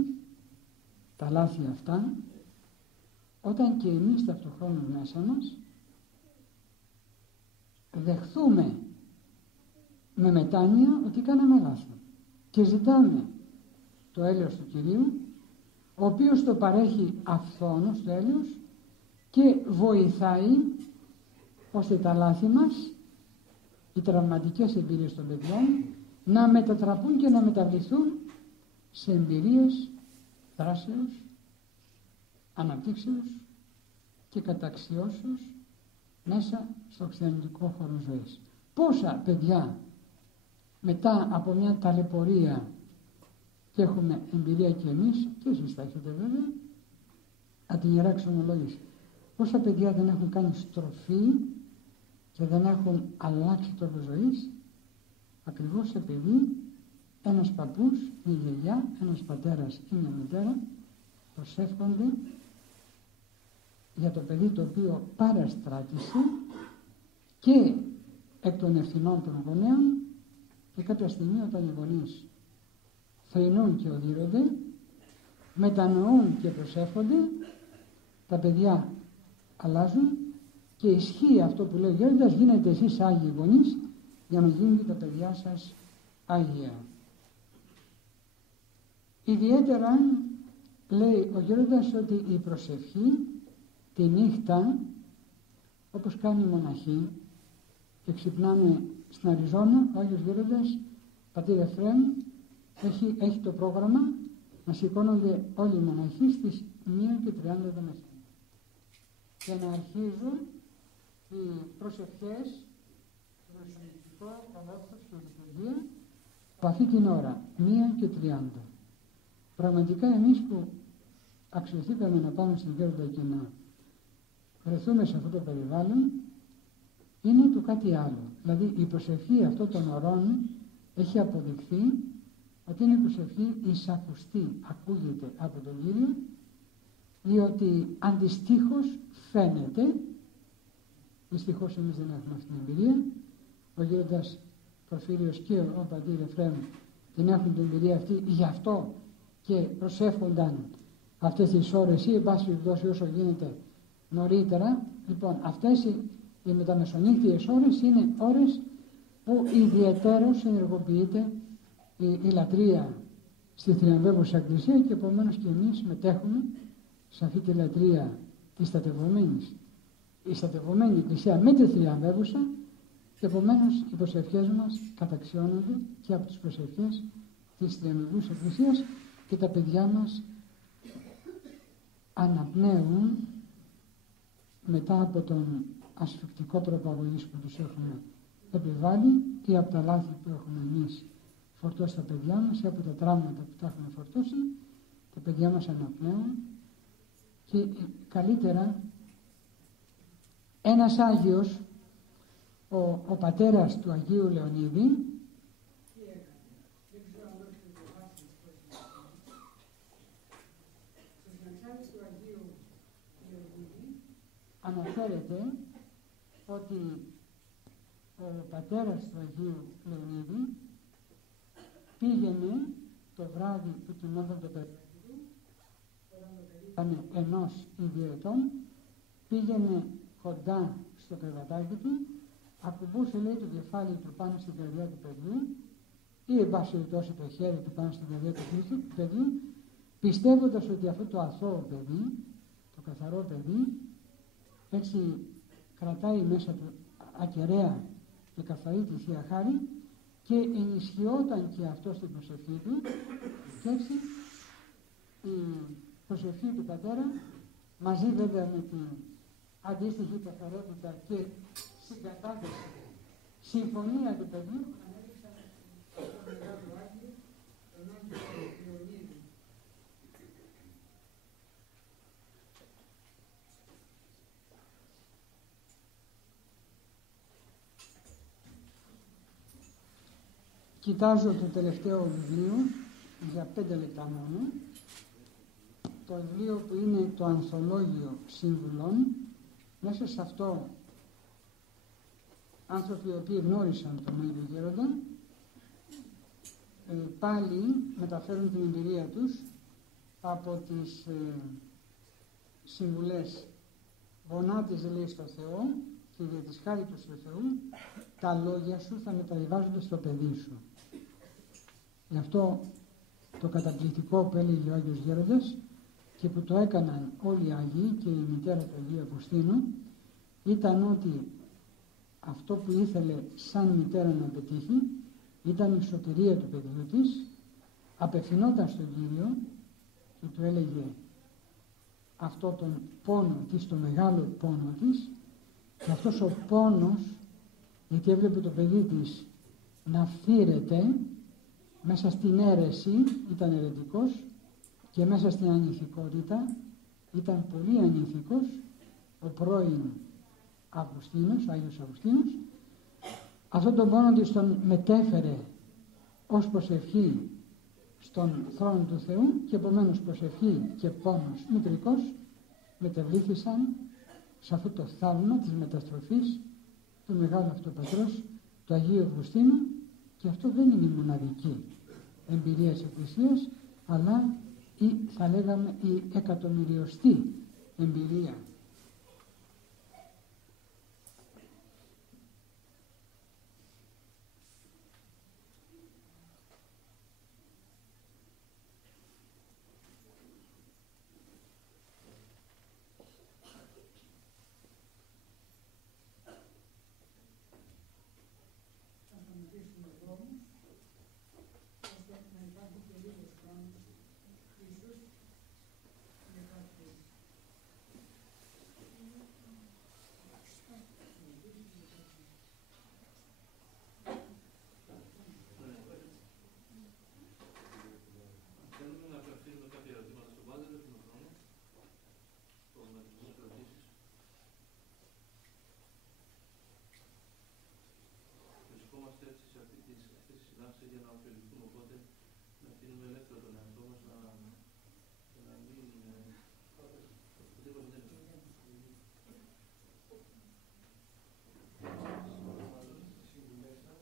τα λάθη αυτά, όταν και εμείς ταυτοχρόνως μέσα μας δεχθούμε με μετάνοια ότι κάναμε λάθη και ζητάμε το έλεος του Κυρίου, ο οποίος το παρέχει αυθόνως το έλεος και βοηθάει ώστε τα λάθη μας, οι τραυματικές εμπειρίες των παιδιών, να μετατραπούν και να μεταβληθούν σε εμπειρίες δράσεως, αναπτύξεως και καταξιώσεως μέσα στο χριστιανικό χώρο ζωής. Πόσα παιδιά μετά από μια ταλαιπωρία, και έχουμε εμπειρία και εμείς, και εσείς τα έχετε βέβαια, από την Ιερά Ξενολόγηση, πόσα παιδιά δεν έχουν κάνει στροφή και δεν έχουν αλλάξει τρόπο ζωής, ακριβώς επειδή ένας παππούς, μια γιαγιά, ένας πατέρας ή μια μητέρα προσεύχονται για το παιδί το οποίο παραστράτησε και εκ των ευθυνών των γονέων, και κάποια στιγμή όταν οι γονείς θρηνούν και οδύρονται, μετανοούν και προσεύχονται, τα παιδιά αλλάζουν και ισχύει αυτό που λέει ο Γέροντας, γίνετε εσείς Άγιοι γονείς για να γίνουν τα παιδιά σας Άγια. Ιδιαίτερα λέει ο Γέροντας ότι η προσευχή τη νύχτα, όπως κάνει οι μοναχοί και ξυπνάνε στην Αριζόνα, ο Άγιος Γέροντας, πατήρ Εφραίμ, έχει το πρόγραμμα να σηκώνονται όλοι οι μοναχοί στις 1:30 το μεσημέρι και να αρχίζουν οι προσευχές, το νοσηλευτικό, καλόφθος και λειτουργία από αυτή την ώρα, 1:30. Πραγματικά εμείς που αξιοθήκαμε να πάμε στην Γέροντα και να βρεθούμε σε αυτό το περιβάλλον, είναι το κάτι άλλο. Δηλαδή η προσευχή αυτών των ωρών έχει αποδειχθεί ότι είναι προσευχή εισακουστή, ακούγεται από τον Κύριο, διότι αντιστοίχως φαίνεται, δυστυχώς εμείς δεν έχουμε αυτή την εμπειρία, ο Γέροντας Πορφύριος και ο πατήρ Εφραίμ δεν έχουν την εμπειρία αυτή, γι' αυτό και προσεύχονταν αυτές τις ώρες ή εν πάση περιπτώσει όσο γίνεται νωρίτερα. Λοιπόν, αυτές οι μεταμεσονύχτιες ώρες είναι ώρες που ιδιαιτέρως ενεργοποιείται η λατρεία στη θριαμβεύουσα Εκκλησία και επομένως και εμείς μετέχουμε σε αυτή τη λατρεία της στατευωμένης. Η στατευωμένη Εκκλησία με τη θριαμβεύουσα και επομένως οι προσευχές μας καταξιώνονται και από τις προσευχές της θριαμβεύουσας Εκκλησίας και τα παιδιά μας αναπνέουν μετά από τον ασφυκτικό τρόπο αγωγής που τους έχουμε επιβάλει ή από τα λάθη που έχουμε εμείς φορτώσει τα παιδιά μας ή από τα τραύματα που τα έχουμε φορτώσει, τα παιδιά μας αναπνέουν και καλύτερα Ένας Άγιος, ο πατέρας του Αγίου Λεωνίδη, αναφέρεται ότι ο πατέρας του Αγίου Λεωνίδη πήγαινε το βράδυ που κοιμόταν το παιδί του, ήταν ενός ή 2 ετών, πήγαινε κοντά στο κρεβατάκι του, ακουμπούσε, λέει, το κεφάλι του πάνω στην καρδιά του παιδιού ή εν πάση περιπτώσει το χέρι του πάνω στην καρδιά του παιδιού, πιστεύοντας ότι αυτό το αθώο παιδί, το καθαρό παιδί, έτσι κρατάει μέσα του ακεραία και καθαρή τη Θεία Χάρη και ενισχυόταν και αυτό στην προσευχή του, και έτσι η προσευχή του πατέρα, μαζί βέβαια με την αντίστοιχη καθαρότητα και συγκατάθεση, συμφωνία του παιδιού, ανέδειξαν το Μεγάλο Άγιο, τον Άγιο Λεωνίδη. Κοιτάζω το τελευταίο βιβλίο για 5 λεπτά μόνο, το βιβλίο που είναι το Ανθολόγιο Συμβουλών. Μέσα σε αυτό άνθρωποι οι οποίοι γνώρισαν τον Άγιο Γέροντα πάλι μεταφέρουν την εμπειρία τους από τις συμβουλές. Γονάτιζε, λέει, στο Θεό και για τη χάρη του στο Θεού τα λόγια σου θα μεταβιβάζονται στο παιδί σου. Γι' αυτό το καταπληκτικό που έλεγε ο Άγιος Γέροντας και που το έκαναν όλοι οι Άγιοι και η μητέρα του Αγίου Αυγουστίνου ήταν ότι αυτό που ήθελε σαν μητέρα να πετύχει ήταν η σωτηρία του παιδιού της, απευθυνόταν στον Κύριο και του έλεγε αυτό τον πόνο της, το μεγάλο πόνο της, και αυτός ο πόνος, γιατί έβλεπε το παιδί της να φύρεται μέσα στην αίρεση, ήταν αιρετικός, και μέσα στην ανηθικότητα, ήταν πολύ ανηθικός ο πρώην Αυγουστίνος, ο Άγιος Αυγουστίνος. Αυτόν τον πόνο της τον μετέφερε ως προσευχή στον θρόνο του Θεού και επομένως προσευχή και πόνος μητρικός μετεβλήθησαν σε αυτό το θαύμα της μεταστροφής του μεγάλου αυτοπατρός του Αγίου Αυγουστίνου. Και αυτό δεν είναι η μοναδική εμπειρία της Εκκλησίας, αλλά θα λέγαμε η εκατομμυριωστή εμπειρία. Για να ωφεληθούμε, οπότε να αφήνουμε ελεύθερο τον εαυτό μας να μην οπουδήποτε δεν είναι. Συμβουλές σας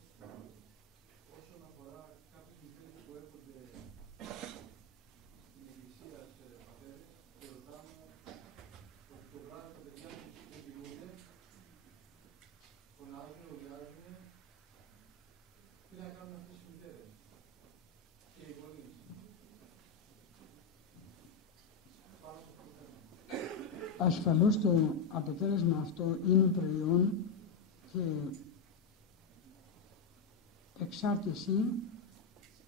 όσον αφορά κάποιες μητέρες που έρχονται στην εκκλησία σε πατέρες και ρωτάμε ότι το βράδυ τα παιδιά τους δεν κοιμούνται, φωνάζουν, οδειάζουν. Τι να κάνουν αυτές οι μητέρες και οι γονείς πάνω σε αυτό το θέμα? Ασφαλώς το αποτέλεσμα αυτό είναι προϊόν και εξάρτηση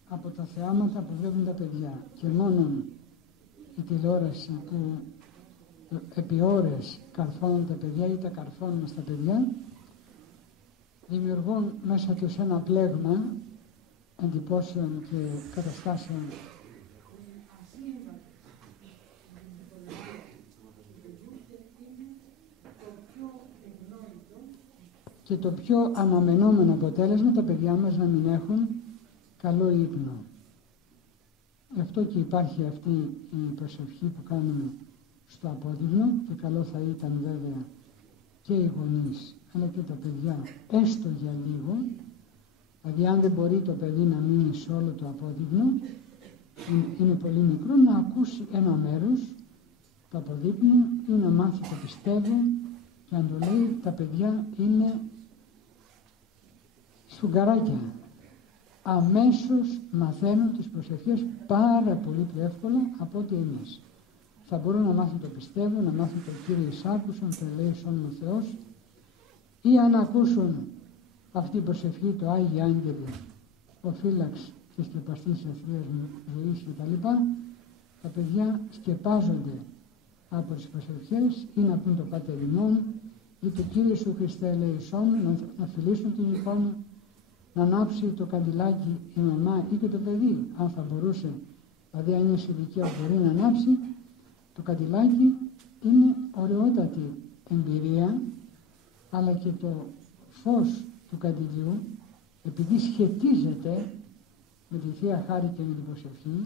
από τα θεάματα που βλέπουν τα παιδιά, και μόνον η τηλεόραση που επί ώρες καρφώνουν τα παιδιά ή τα καρφώνουμε στα παιδιά δημιουργούν μέσα τους ένα πλέγμα εντυπώσεων και καταστάσεων το πιο και το πιο αναμενόμενο αποτέλεσμα τα παιδιά μας να μην έχουν καλό ύπνο. Γι' αυτό και υπάρχει αυτή η προσευχή που κάνουμε στο απόδειγμα και καλό θα ήταν βέβαια και οι γονείς αλλά και τα παιδιά έστω για λίγο, δηλαδή αν δεν μπορεί το παιδί να μείνει σε όλο το απόδειγμα, είναι πολύ μικρό, να ακούσει ένα μέρος του αποδείγμου ή να μάθει το πιστεύω και αν το λέει τα παιδιά είναι σφουγγαράκια. Αμέσως μαθαίνουν τις προσευχές πάρα πολύ πιο εύκολα από ό,τι εμείς. Θα μπορούν να μάθουν το πιστεύω, να μάθουν το Κύριε εισάκουσον, το ελέησον ο Θεός, ή αν ακούσουν αυτή η προσευχή, το Άγιε Άγγελε, ο φύλαξ και σκεπαστής της Θείας ζωής κτλ. Τα παιδιά σκεπάζονται από τις προσευχές ή να πούν το Πάτερ ημών ή το Κύριε Σου Χριστέ ελέησόν, να φιλήσουν την εικόνα, να ανάψει το καντιλάκι η μαμά ή και το παιδί, αν θα μπορούσε, δηλαδή αν είναι σε ηλικία μπορεί να ανάψει το καντιλάκι. Είναι ωραιότατη εμπειρία, αλλά και το φως του καντιλιού, επειδή σχετίζεται με τη Θεία Χάρη και με την προσευχή,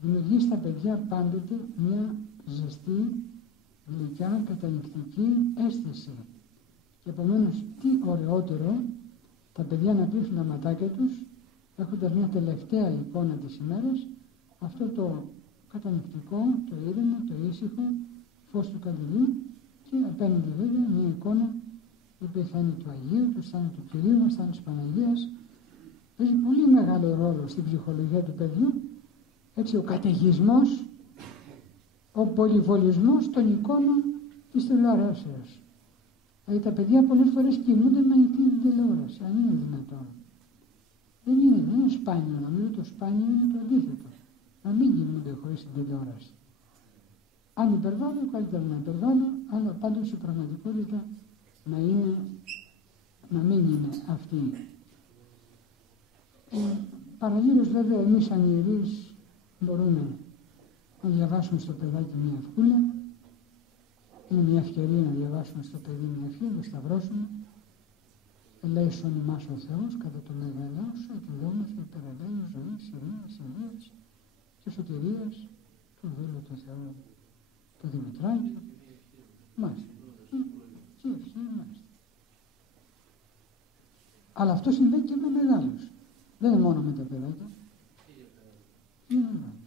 δημιουργεί στα παιδιά πάντοτε μια ζεστή, γλυκιά, κατανυκτική αίσθηση. Και επομένως τι ωραιότερο τα παιδιά να κλείσουν τα ματάκια τους, έχοντας μια τελευταία εικόνα της ημέρας, αυτό το κατανυκτικό, το ήρεμο, το ήσυχο φως του καντιλιού και απέναντι βέβαια μια εικόνα η οποία θα είναι του Αγίου, θα είναι του Κυρίου μας, θα είναι της Παναγίας. Παίζει πολύ μεγάλο ρόλο στην ψυχολογία του παιδιού, έτσι ο καταιγισμός, ο πολυβολισμός των εικόνων της τηλεοράσεως. Δηλαδή τα παιδιά πολλές φορές κοιμούνται με ανοιχτή την τηλεόραση, αν είναι δυνατόν. Δεν είναι σπάνιο, νομίζω το σπάνιο είναι το αντίθετο. Να μην κοιμούνται χωρίς την τηλεόραση. Αν υπερβάλλω, καλύτερα να υπερβάλλω, αλλά πάντως η πραγματικότητα να μην είναι αυτή. Παραλλήλως βέβαια εμείς σαν ιερείς μπορούμε να διαβάσουμε στο παιδάκι μια ευχούλα. Είναι μια ευκαιρία να διαβάσουμε στο παιδί μια ευχή, να σταυρώσουμε. Ελέησον ημάς ο Θεός κατά το μεγαλό σου, εκδόμαστε υπερελέγιος ζωής, ειρήνης, υγείας και σωτηρίας του δούλου του Θεού, το Δημητράκη. Μάλιστα. Και ευχή μάλιστα. Αλλά αυτό συμβαίνει και με μεγάλους. Δεν είναι μόνο με τα παιδάκια. Είναι μεγάλους.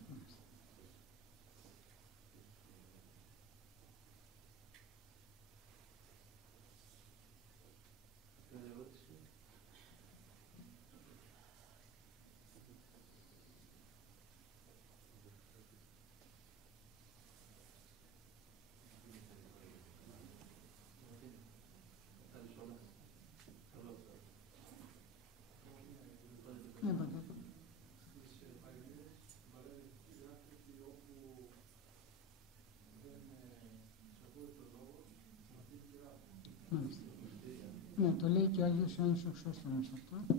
Ναι, το λέει και ο Άγιος Ιωάννης ο Χρυσόστομος αυτό.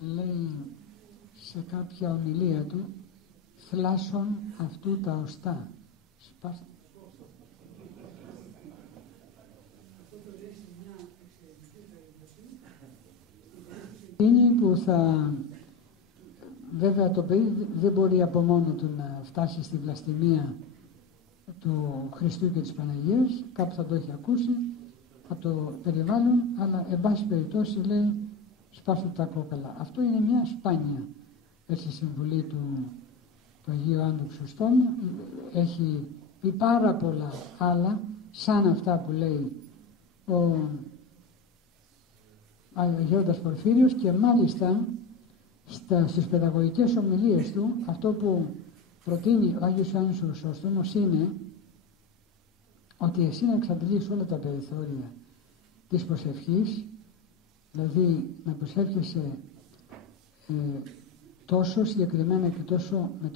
Λέει σε κάποια ομιλία του, θλάσσον αυτού τα οστά. Σπάστε. Είναι που θα... Βέβαια το παιδί δεν μπορεί από μόνο του να φτάσει στη βλαστημία του Χριστού και της Παναγίας, κάπου θα το έχει ακούσει, θα το περιβάλλουν, αλλά εν πάση περιπτώσει λέει σπάσου τα κόκαλα. Αυτό είναι μια σπάνια έτσι συμβουλή του Αγίου Ιωάννου Χρυσόστομου. Έχει πει πάρα πολλά άλλα σαν αυτά που λέει ο Αγιώντας Πορφύριος και μάλιστα στις παιδαγωγικές ομιλίες του αυτό που προτείνει ο Άγιος Ιωάννης ο Χρυσόστομος είναι ότι εσύ να εξαντλείς όλα τα περιθώρια της προσευχής, δηλαδή να προσεύχεσαι τόσο συγκεκριμένα και με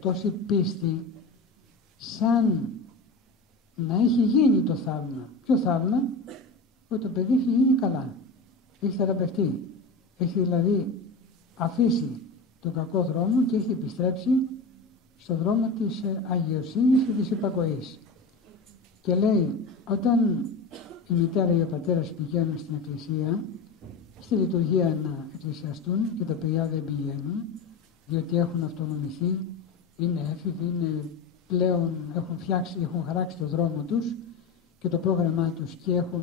τόση πίστη, σαν να έχει γίνει το θαύμα. Ποιο θαύμα? Ότι το παιδί έχει γίνει καλά, έχει θεραπευτεί, έχει δηλαδή αφήσει τον κακό δρόμο και έχει επιστρέψει στον δρόμο της αγιοσύνης και της υπακοής. Και λέει, όταν η μητέρα ή ο πατέρας πηγαίνουν στην εκκλησία, στη λειτουργία να εκκλησιαστούν και τα παιδιά δεν πηγαίνουν, διότι έχουν αυτονομηθεί, είναι έφηβοι, είναι πλέον έχουν χαράξει το δρόμο τους και το πρόγραμμά τους και έχουν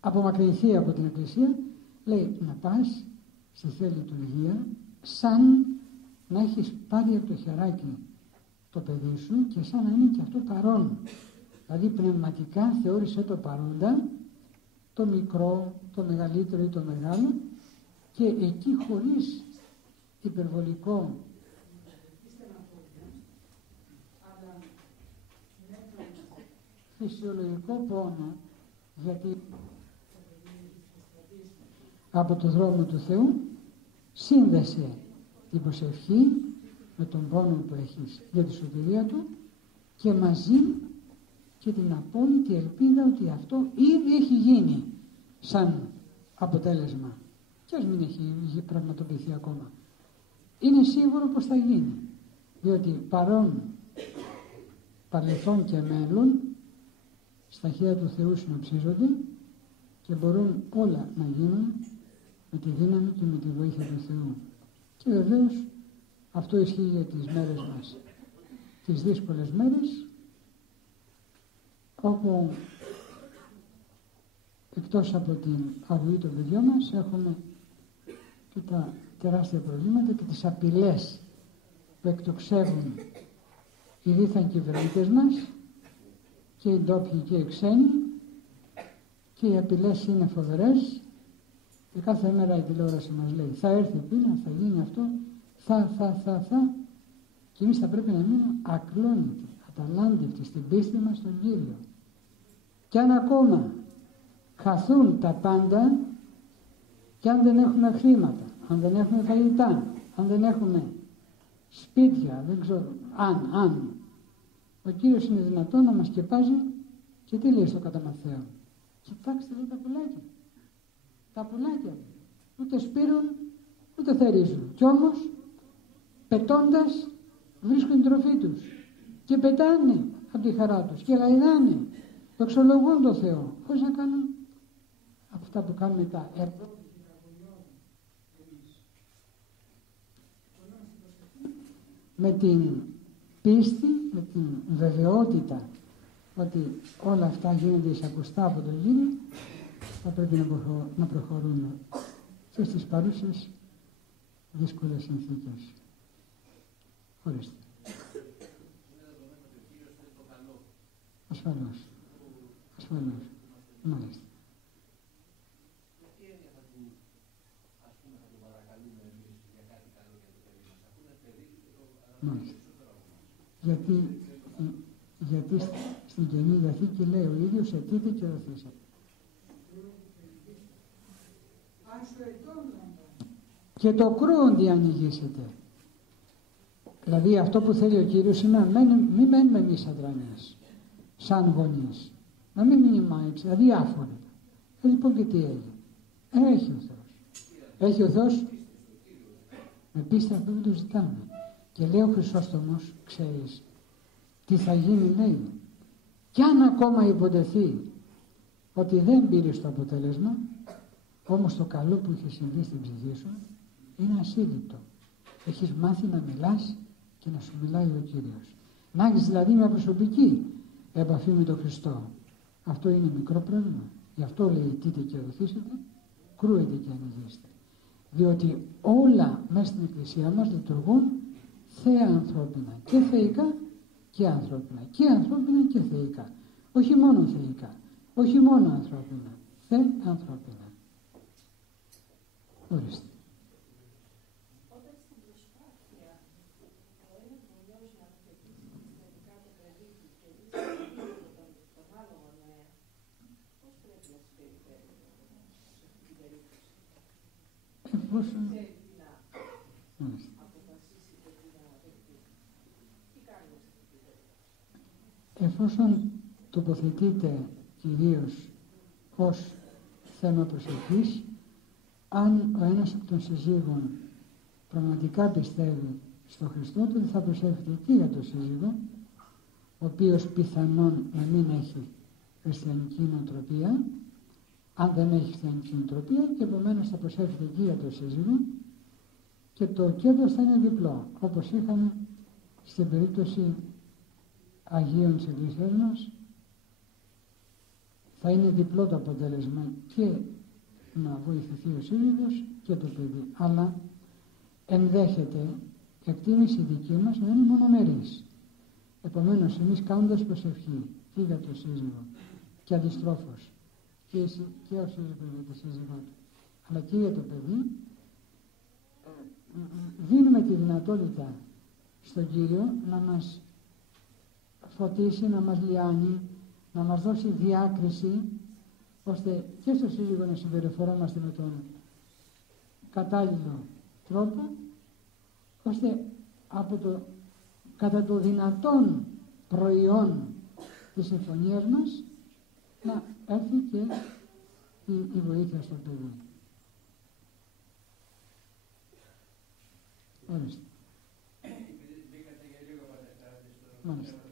απομακρυνθεί από την εκκλησία, λέει να πας στη Θεία Λειτουργία σαν να έχεις πάρει από το χεράκι το παιδί σου και σαν να είναι και αυτό παρόν. Δηλαδή πνευματικά θεώρησε το παρόντα, το μικρό, το μεγαλύτερο ή το μεγάλο, και εκεί χωρίς υπερβολικό αλλά φυσιολογικό πόνο, γιατί από το δρόμο του Θεού σύνδεσε την προσευχή με τον πόνο που έχεις για τη σωτηρία του και μαζί και την απόλυτη ελπίδα ότι αυτό ήδη έχει γίνει σαν αποτέλεσμα, και ας μην έχει πραγματοποιηθεί ακόμα. Είναι σίγουρο πως θα γίνει, διότι παρόν, παρελθόν και μέλλον στα χέρια του Θεού συνοψίζονται και μπορούν όλα να γίνουν με τη δύναμη και με τη βοήθεια του Θεού. Και βεβαίως αυτό ισχύει για τις μέρες μας, τις δύσκολες μέρες, όπου εκτός από την αγωγή των παιδιών μας έχουμε και τα τεράστια προβλήματα και τις απειλές που εκτοξεύουν οι δίθεν κυβερνήτες μας και οι ντόπιοι και οι ξένοι, και οι απειλές είναι φοβερές και κάθε μέρα η τηλεόραση μας λέει θα έρθει πείνα, θα γίνει αυτό, θα και εμείς θα πρέπει να μείνουμε ακλόνητοι, αταλάντευτοι στην πίστη μας στον Κύριο. Και αν ακόμα χαθούν τα πάντα, και αν δεν έχουμε χρήματα, αν δεν έχουμε φαγητά, αν δεν έχουμε σπίτια, δεν ξέρω, αν ο Κύριος είναι δυνατόν να μας σκεπάζει, και τι λέει στο καταμαθαίο? Κοιτάξτε, λέει, τα πουλάκια. Τα πουλάκια ούτε σπείρουν ούτε θερίζουν, κι όμως πετώντας βρίσκουν την τροφή τους και πετάνε από τη χαρά τους και λαϊδάνε, δοξολογούν τον Θεό, χωρίς να κάνουν αυτά που κάνουν μετά. Με την πίστη, με την βεβαιότητα ότι όλα αυτά γίνονται εισακουστά από τον Κύριο, θα πρέπει να προχωρούμε και στις παρούσες δύσκολες συνθήκες. Ορίστε. Ασφαλώς. Ασφαλώς. Μάλιστα. Μάλιστα. Γιατί στην Καινή Διαθήκη λέει ο ίδιος αιτείτε και δοθήσατε. Και το κρούοντι ανοιγήσετε. Δηλαδή αυτό που θέλει ο Κύριος είναι να μην μένουμε εμείς αδρανείς, σαν γονείς. Να μην μείνουμε έτσι, αδιάφοροι. Λοιπόν, και τι έγινε? Έχει ο Θεός. Έχει ο Θεός με πίστη αυτό που του ζητάμε. Και λέει ο Χρυσόστομος, ξέρεις τι θα γίνει, λέει? Κι αν ακόμα υποτεθεί ότι δεν πήρες το αποτέλεσμα, όμως το καλό που είχε συμβεί στην ψυχή σου είναι ασύλληπτο. Έχεις μάθει να μιλάς και να σου μιλάει ο Κύριος. Να έχεις δηλαδή μια προσωπική επαφή με τον Χριστό. Αυτό είναι μικρό πρόβλημα. Γι' αυτό λέει τείτε και οδηθήσετε, κρούετε και ανοιγήστε. Διότι όλα μέσα στην Εκκλησία μας λειτουργούν θέα ανθρώπινα και θεϊκά και ανθρώπινα. Και ανθρώπινα και θεϊκά. Όχι μόνο θεϊκά. Όχι μόνο ανθρώπινα. ανθρώπινα. Ορίστε. Όταν στην προσπάθεια ο ένας γονιός να χτυπήσει συστηματικά το παιδί του και τον άλλο γονέα, πώς πρέπει να συμπεριφέρει σε αυτή την περίπτωση? Εφόσον ξέρει τι να αποφασίσει και τι να δεχτεί. Τι κάνουμε σε αυτή την περίπτωση? Εφόσον τοποθετείται κυρίως ως θέμα προσευχής, αν ο ένας από των συζύγων πραγματικά πιστεύει στο Χριστό, τότε θα προσεύχεται και για τον σύζυγο, ο οποίος πιθανόν να μην έχει χριστιανική νοοτροπία, αν δεν έχει χριστιανική νοοτροπία, και επομένως θα προσέφερε εκεί για το σύζυγο και το κέρδος θα είναι διπλό, όπως είχαμε στην περίπτωση Αγίων της Εκκλησίας μας. Θα είναι διπλό το αποτέλεσμα, και να βοηθηθεί ο σύζυγος και το παιδί. Αλλά ενδέχεται η εκτίμηση δική μας να είναι μονομερής. Επομένως, εμείς κάνοντας προσευχή και για το σύζυγο και αντιστρόφως, και ο σύζυγος για τη σύζυγό του, αλλά και για το παιδί, δίνουμε τη δυνατότητα στον Κύριο να μας φωτίσει, να μας λιάνει, να μας δώσει διάκριση, ώστε και στο σύζυγο να συμπεριφερόμαστε με τον κατάλληλο τρόπο, ώστε κατά το δυνατόν προϊόν της συμφωνίας μας να έρθει και η βοήθεια στο παιδί. Ορίστε. Μάλιστα.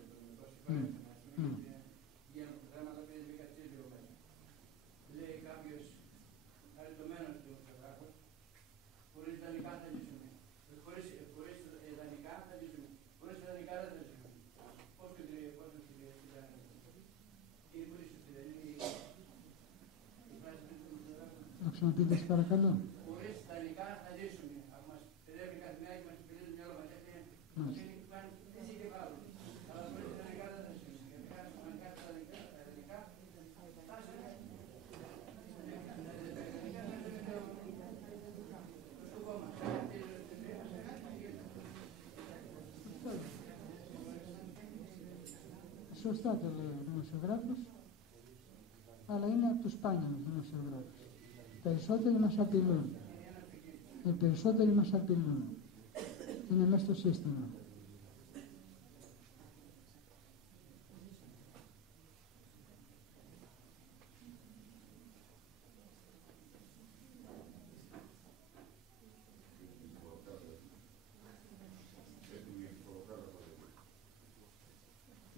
Για το θέμα το οποίο μπήκα λίγο μέσα. Λέει κάποιος χαριτωμένος του φωτογράφος, χωρίς ιδανικά θα λύσουμε. Χωρίς ιδανικά θα λύσουμε. Χωρίς ιδανικά δεν θα λύσουμε. Πώς το κρύβει, ή χωρίς η φράση του φωτογράφου. Να ξαναπείτε παρακαλώ. Χωρίς ιδανικά θα λύσουμε. Αν μας παιδεύει κάθε μέρα και μας παιδεύει το μυαλό μας, έτσι και βάλουμε. Αλλά χωρίς ιδανικά δεν θα λύσουμε. Σωστά το λέει ο δημοσιογράφος, αλλά είναι από τους σπάνιους δημοσιογράφους. Περισσότεροι μας απειλούν. Οι περισσότεροι μας απειλούν. Είναι μέσα στο σύστημα.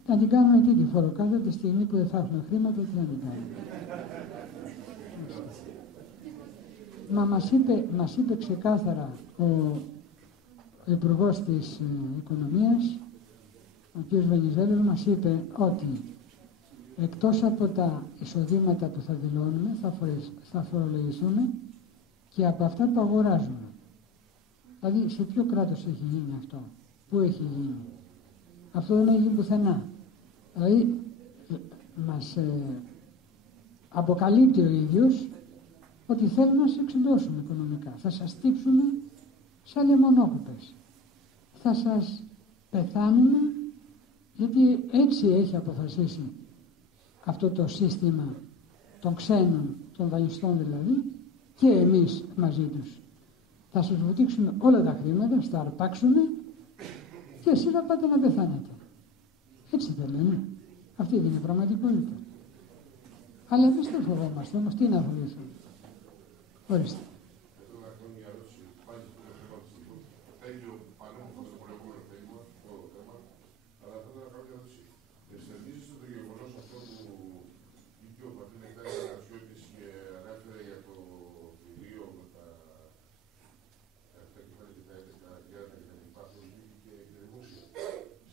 Να την κάνουμε τι, τη φοροκάρτα, τη στιγμή που δεν θα έχουμε χρήματα, τι να την κάνουμε. Μα μας είπε ξεκάθαρα ο Υπουργός της Οικονομίας, ο κ. Βενιζέλος, μας είπε ότι εκτός από τα εισοδήματα που θα δηλώνουμε, θα φορολογηθούμε και από αυτά που αγοράζουμε. Δηλαδή, σε ποιο κράτος έχει γίνει αυτό, πού έχει γίνει? Αυτό δεν έχει πουθενά. Δηλαδή, μας αποκαλύπτει ο ίδιος ότι θέλουν να σας εξεντώσουν οικονομικά. Θα σας τύψουν σαν λεμονόκουπες. Θα σας πεθάνουμε, γιατί έτσι έχει αποφασίσει αυτό το σύστημα των ξένων, των δανειστών δηλαδή, και εμείς μαζί τους. Θα σας βουτήξουμε όλα τα χρήματα, θα τα αρπάξουμε και εσείς θα πάτε να πεθάνετε. Έτσι δεν λένε? Αυτή είναι η πραγματικότητα. Αλλά εμείς δεν φοβόμαστε, όμως τι να φοβηθούμε. Ορίστε. Θέλω να κάνω μια ερώτηση πάλι στο θέμα της τύπου. Θα είναι πανέμορφο το προηγούμενο θέμα, αλλά θέλω να κάνω μια ερώτηση. Εστερνίζεστε το γεγονός αυτό που βγήκε ο πατήρ Νεκτάριος Αναξιώτης και ανέφερε για το θηρίο με τα 7 κεφάλαια και τα 11 γέρνα και τα λοιπά, που βγήκε και δημόσια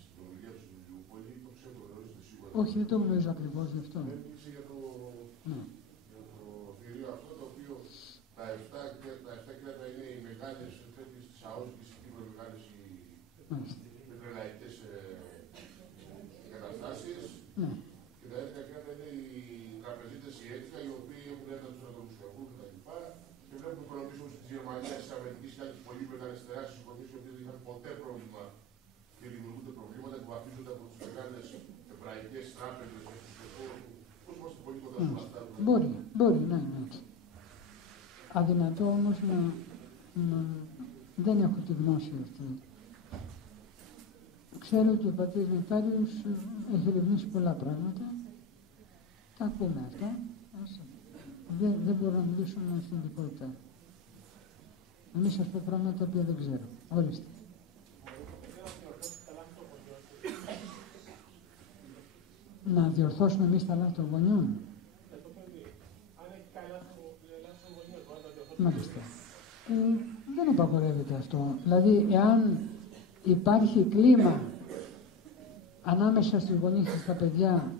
στην ομιλία του Λιούπολη, το ξέρω, το γνωρίζετε σίγουρα. Όχι, δεν το γνωρίζω ακριβώς γι' αυτό. Έδειξε για το θηρίο αυτό, το οποίο τα 7 κέρατα είναι οι μεγάλες τέτοιες της ΑΟΣ και στις Κύπρο, μεγάλες οι πετρελαϊκές εγκαταστάσεις. Και τα 11 κέρατα είναι οι τραπεζίτες οι έξτρα, οι οποίοι έχουν έρθει τους ανατολικούς κτλ. Και βλέπουμε οικονομίες όπως της Γερμανίας, της Αμερικής και άλλες πολύ μεγάλες τεράστιες οικονομίες, οι οποίες δεν είχαν ποτέ πρόβλημα και δημιουργούνται προβλήματα που βαφτίζονται από τις μεγάλες εβραϊκές τράπεζες. Πώς είμαστε πολύ κοντά σε αυτά? Μπορεί να είναι έτσι. Αδυνατό όμως δεν έχω τη γνώση αυτή. Ξέρω ότι ο πατήρ Νεκτάριος έχει ερευνήσει πολλά πράγματα. Τα ακούμε αυτά. Δεν μπορώ να μιλήσω με αυθεντικότητα. Να μην σας πω πράγματα τα οποία δεν ξέρω. Ορίστε. να διορθώσουμε εμείς τα λάθη των γονιών. Μάλιστα. Δεν απαγορεύεται αυτό. Δηλαδή, εάν υπάρχει κλίμα ανάμεσα στους γονείς και στα παιδιά,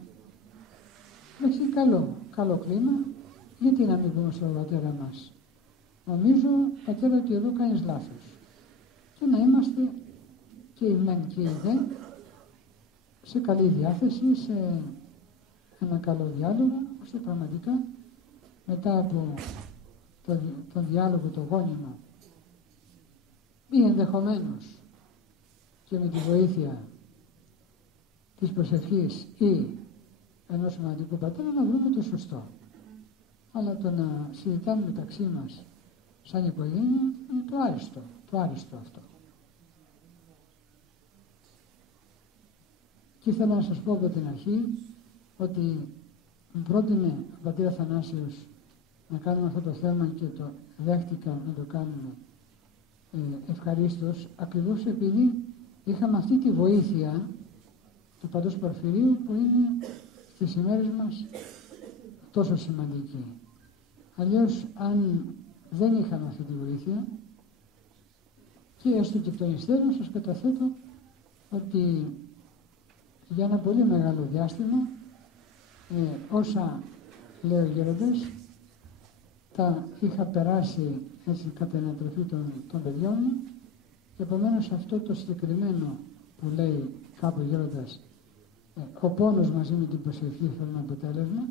έχει καλό κλίμα, γιατί να μην πούμε στον πατέρα μας, νομίζω, πατέρα, ότι εδώ κάνεις λάθος. Και να είμαστε και οι μεν και οι δε σε καλή διάθεση, σε ένα καλό διάλογο, ώστε πραγματικά μετά από τον διάλογο, το γόνιμο, ή ενδεχομένως και με τη βοήθεια της προσευχής ή ενός σημαντικού πατέρα, να βρούμε το σωστό. Αλλά το να συζητάμε μεταξύ μας σαν οικογένεια είναι το άριστο αυτό. Και ήθελα να σας πω από την αρχή ότι μου πρότεινε ο πατήρ Αθανάσιος να κάνουμε αυτό το θέμα και το δέχτηκα να το κάνουμε ευχαρίστως, ακριβώς επειδή είχαμε αυτή τη βοήθεια του Παντός Πορφυρίου που είναι στις ημέρες μας τόσο σημαντική. Αλλιώς, αν δεν είχαμε αυτή τη βοήθεια, και έστω και εκ των υστέρων, σας καταθέτω ότι για ένα πολύ μεγάλο διάστημα όσα λέει ο γέροντας τα είχα περάσει έτσι κατά ανατροφή των παιδιών μου, και επομένως αυτό το συγκεκριμένο που λέει κάπου ο γέροντας, ο πόνος μαζί με την προσευχή θέλουν αποτέλεσμα,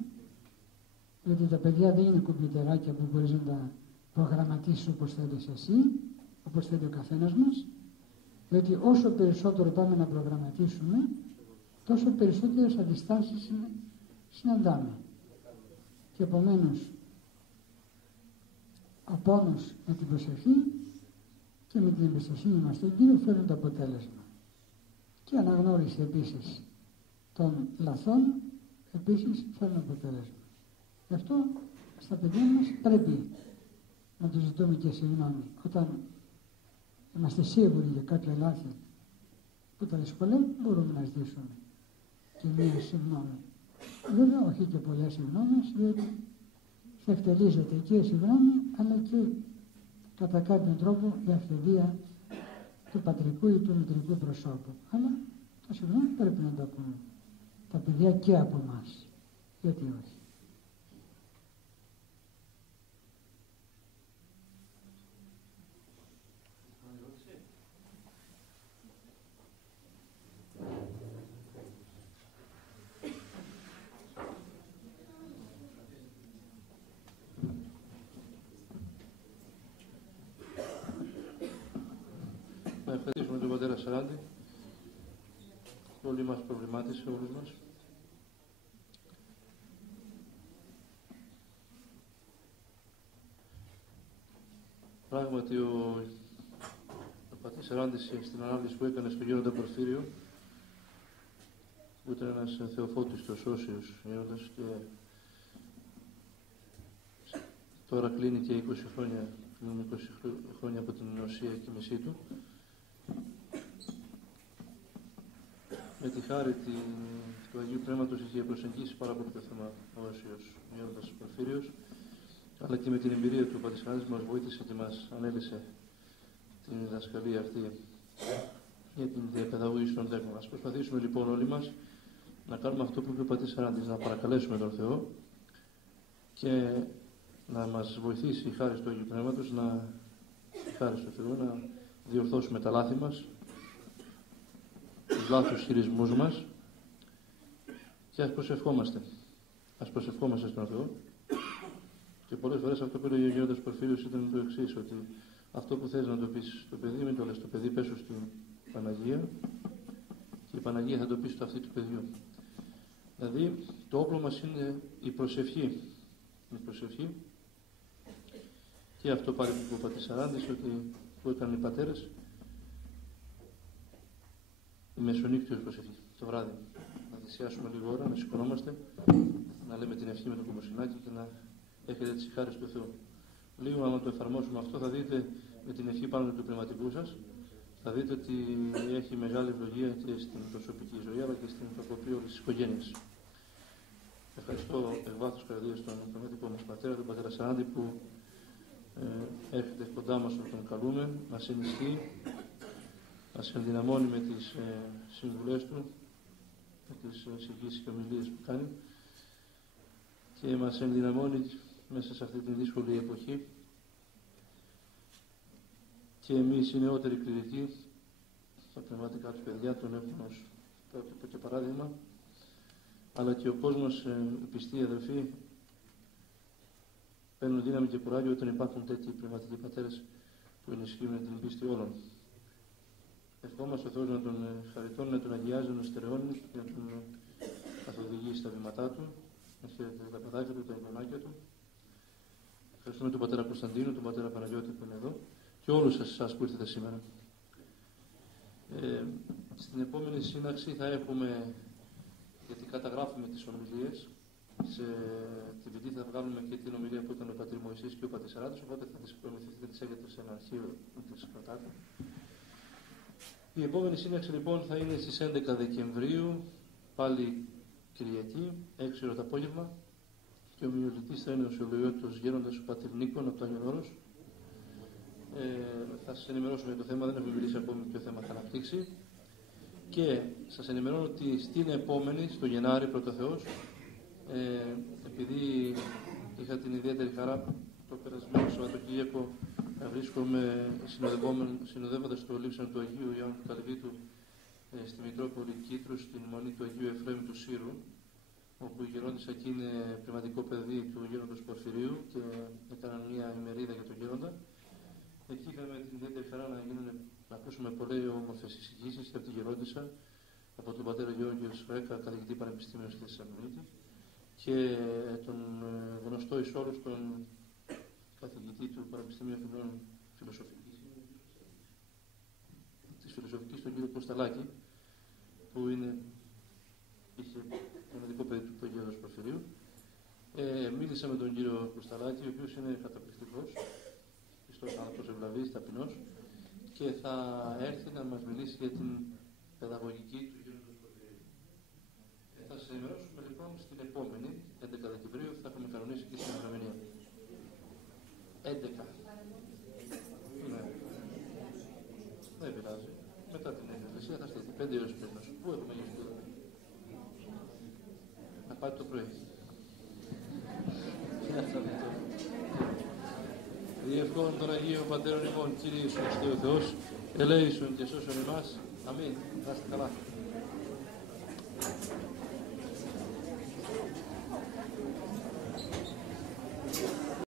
γιατί τα παιδιά δεν είναι κομπιουτεράκια που μπορείς να τα προγραμματίσεις όπως θέλεις εσύ, όπως θέλει ο καθένας μας, γιατί όσο περισσότερο πάμε να προγραμματίσουμε, τόσο περισσότερες αντιστάσεις συναντάμε. Και επομένως, ο πόνος με την προσευχή και με την εμπιστοσύνη μας στον Κύριο φέρνουν το αποτέλεσμα. Και αναγνώριση επίσης των λαθών επίσης φέρνουν αποτέλεσμα. Γι' αυτό στα παιδιά μας πρέπει να τους ζητούμε και συγγνώμη. Όταν είμαστε σίγουροι για κάποια λάθη που τα δυσκολεύουν, μπορούμε να ζητήσουμε και μία συγγνώμη. Βέβαια, όχι και πολλές συγγνώμες, διότι θα εκτελίζεται και η συγγνώμη, αλλά και κατά κάποιον τρόπο η αυθεντία του πατρικού ή του μητρικού προσώπου. Αλλά το συγγνώμη πρέπει να το ακούμε τα παιδιά και από εμάς. Γιατί όχι. Να ευχαριστήσουμε τον πατέρα Σαράντη. Πολύ μας προβλημάτισε όλους μας. Πράγματι, ο πατήρ Σαράντης στην ανάλυση που έκανε στο γέροντα Πορφύριο, που ήταν ένας θεοφώτιστος όσιος γέροντας και τώρα κλείνει και 20 χρόνια από την νοσία και μισή του, με τη χάρη του Αγίου Πνεύματος είχε προσεγγίσει πάρα πολύ το θέμα ο όσιος γέροντας Πορφύριος, αλλά και με την εμπειρία του πατήρ Σαράντης μας βοήθησε και μας ανέλησε την διδασκαλία αυτή για την διαπαιδαγώγηση των τέκνων. Ας προσπαθήσουμε λοιπόν όλοι μας να κάνουμε αυτό που είπε ο πατήρ Σαράντης, να παρακαλέσουμε τον Θεό και να μας βοηθήσει η χάρη του Αγίου Πνεύματος, να διορθώσουμε τα λάθη μας, τους λάθος χειρισμούς μας, και ας προσευχόμαστε. Ας προσευχόμαστε στον Θεό. Και πολλές φορές αυτό που έλεγε ο γέροντας Πορφύριος ήταν το εξής, ότι αυτό που θες να το πεις στο παιδί, μην το λες στο παιδί, πέσω στην Παναγία, και η Παναγία θα το πει στο αυτί του παιδιού. Δηλαδή, το όπλο μας είναι η προσευχή. Η προσευχή. Και αυτό πάλι που είπα τη Σαράντης, ότι που έκαναν οι πατέρες, η μεσονύκτιος προσευχή, το βράδυ. Να θυσιάσουμε λίγο ώρα, να σηκωνόμαστε, να λέμε την ευχή με το κομμωσινάκι και να έχετε τις χάρες του Θεού. Λίγο, άμα το εφαρμόσουμε αυτό, θα δείτε με την ευχή πάνω του πνευματικού σας, θα δείτε ότι έχει μεγάλη ευλογία και στην προσωπική ζωή, αλλά και στην προκοπή όλης της οικογένειας. Ευχαριστώ εκ βάθους καρδίας τον πνευματικό μας πατέρα, τον πατέρα Σαράντη, που έρχεται κοντά μας όταν τον καλούμε, μας ενισχύει, μας ενδυναμώνει με τις συμβουλές του, με τις εισηγήσεις και ομιλίες που κάνει και μας ενδυναμώνει μέσα σε αυτή τη δύσκολη εποχή. Και εμείς οι νεότεροι κληρικοί, τα πνευματικά του παιδιά, τον έχουμε ως πρότυπο και παράδειγμα, αλλά και ο κόσμος, οι πιστοί αδελφοί, παίρνουν δύναμη και κουράγιο όταν υπάρχουν τέτοιοι πνευματικοί πατέρες που ενισχύουν την πίστη όλων. Ευχόμαστε ο Θεός να τον χαριτώνει, να τον αγιάζει, να τον στερεώνει, να τον καθοδηγεί στα βήματά του, να χαίρεται τα παιδάκια του, τα εγγονάκια του. Ευχαριστούμε τον πατέρα Κωνσταντίνο, τον πατέρα Παναγιώτη που είναι εδώ και όλους εσάς που ήρθετε σήμερα. Στην επόμενη σύναξη θα έχουμε, γιατί καταγράφουμε τις ομιλίες, σε την ποινή θα βγάλουμε και την ομιλία που ήταν ο πατήρ Μωυσής και ο πατήρ Σαράντης, οπότε θα τις προμηθευτείτε, τις έχετε σε ένα αρχείο που τις κρατάτε. Η επόμενη σύναξη λοιπόν θα είναι στις 11 Δεκεμβρίου, πάλι Κυριακή, 6 ώρα το απόγευμα, και ο ομιλητής θα είναι ο Σιολογιώτος Γέροντας ο πατήρ Νίκον από το Άγιον Όρος. Θα σας ενημερώσουμε για το θέμα, δεν έχουμε μιλήσει ακόμη ποιο θέμα θα αναπτύξει. Και σας ενημερώνω ότι στην επόμενη, στο Γενάρη πρώτο Θεός, επειδή είχα την ιδιαίτερη χαρά το περασμένο Σαββατοκύριακο να βρίσκομαι συνοδεύοντας το λείψανο του Αγίου Ιωάννου του Καλυβίτου στη Μητρόπολη Κήτρου, στην μονή του Αγίου Εφραίμ του Σύρου, όπου η γερόντισσα εκεί είναι πνευματικό παιδί του γέροντος Πορφυρίου και έκαναν μια ημερίδα για τον γέροντα. Εκεί είχαμε την ιδιαίτερη χαρά να ακούσουμε πολλές όμορφες εισηγήσεις και από τη γερόντισσα, από τον πατέρα Γεώργιο Σφαίκα, καθηγητή Πανεπιστήμιου στη Θεσσαλονίκη, και τον γνωστό εις όλους τον καθηγητή του Πανεπιστημίου Αθηνών της Φιλοσοφικής, τον κύριο Κωνσταλάκη, που είχε πνευματικό παιδί του Αγίου Πορφυρίου. Μίλησα με τον κύριο Κωνσταλάκη, ο οποίος είναι καταπληκτικός, πιστός άνθρωπος, ευλαβής, ταπεινός, και θα έρθει να μας μιλήσει για την παιδαγωγική του γέροντος Πορφυρίου. Θα σας ενημερώσουμε λοιπόν στην επόμενη, 11 Δεκεμβρίου, θα έχουμε κανονίσει και στην ημερομηνία. 11. Ναι. Δεν πειράζει. Μετά την Εκκλησία θα στείλει 5 ώρες πριν. Πού έχουμε γίνει τώρα? Να πάει το πρωί. Διευχών των Αγίων Πατέρων ημών, Κύριε Ιησούς Χριστέ ο Θεός, ελέησον και σώσον εμάς. Αμήν. Να είστε καλά.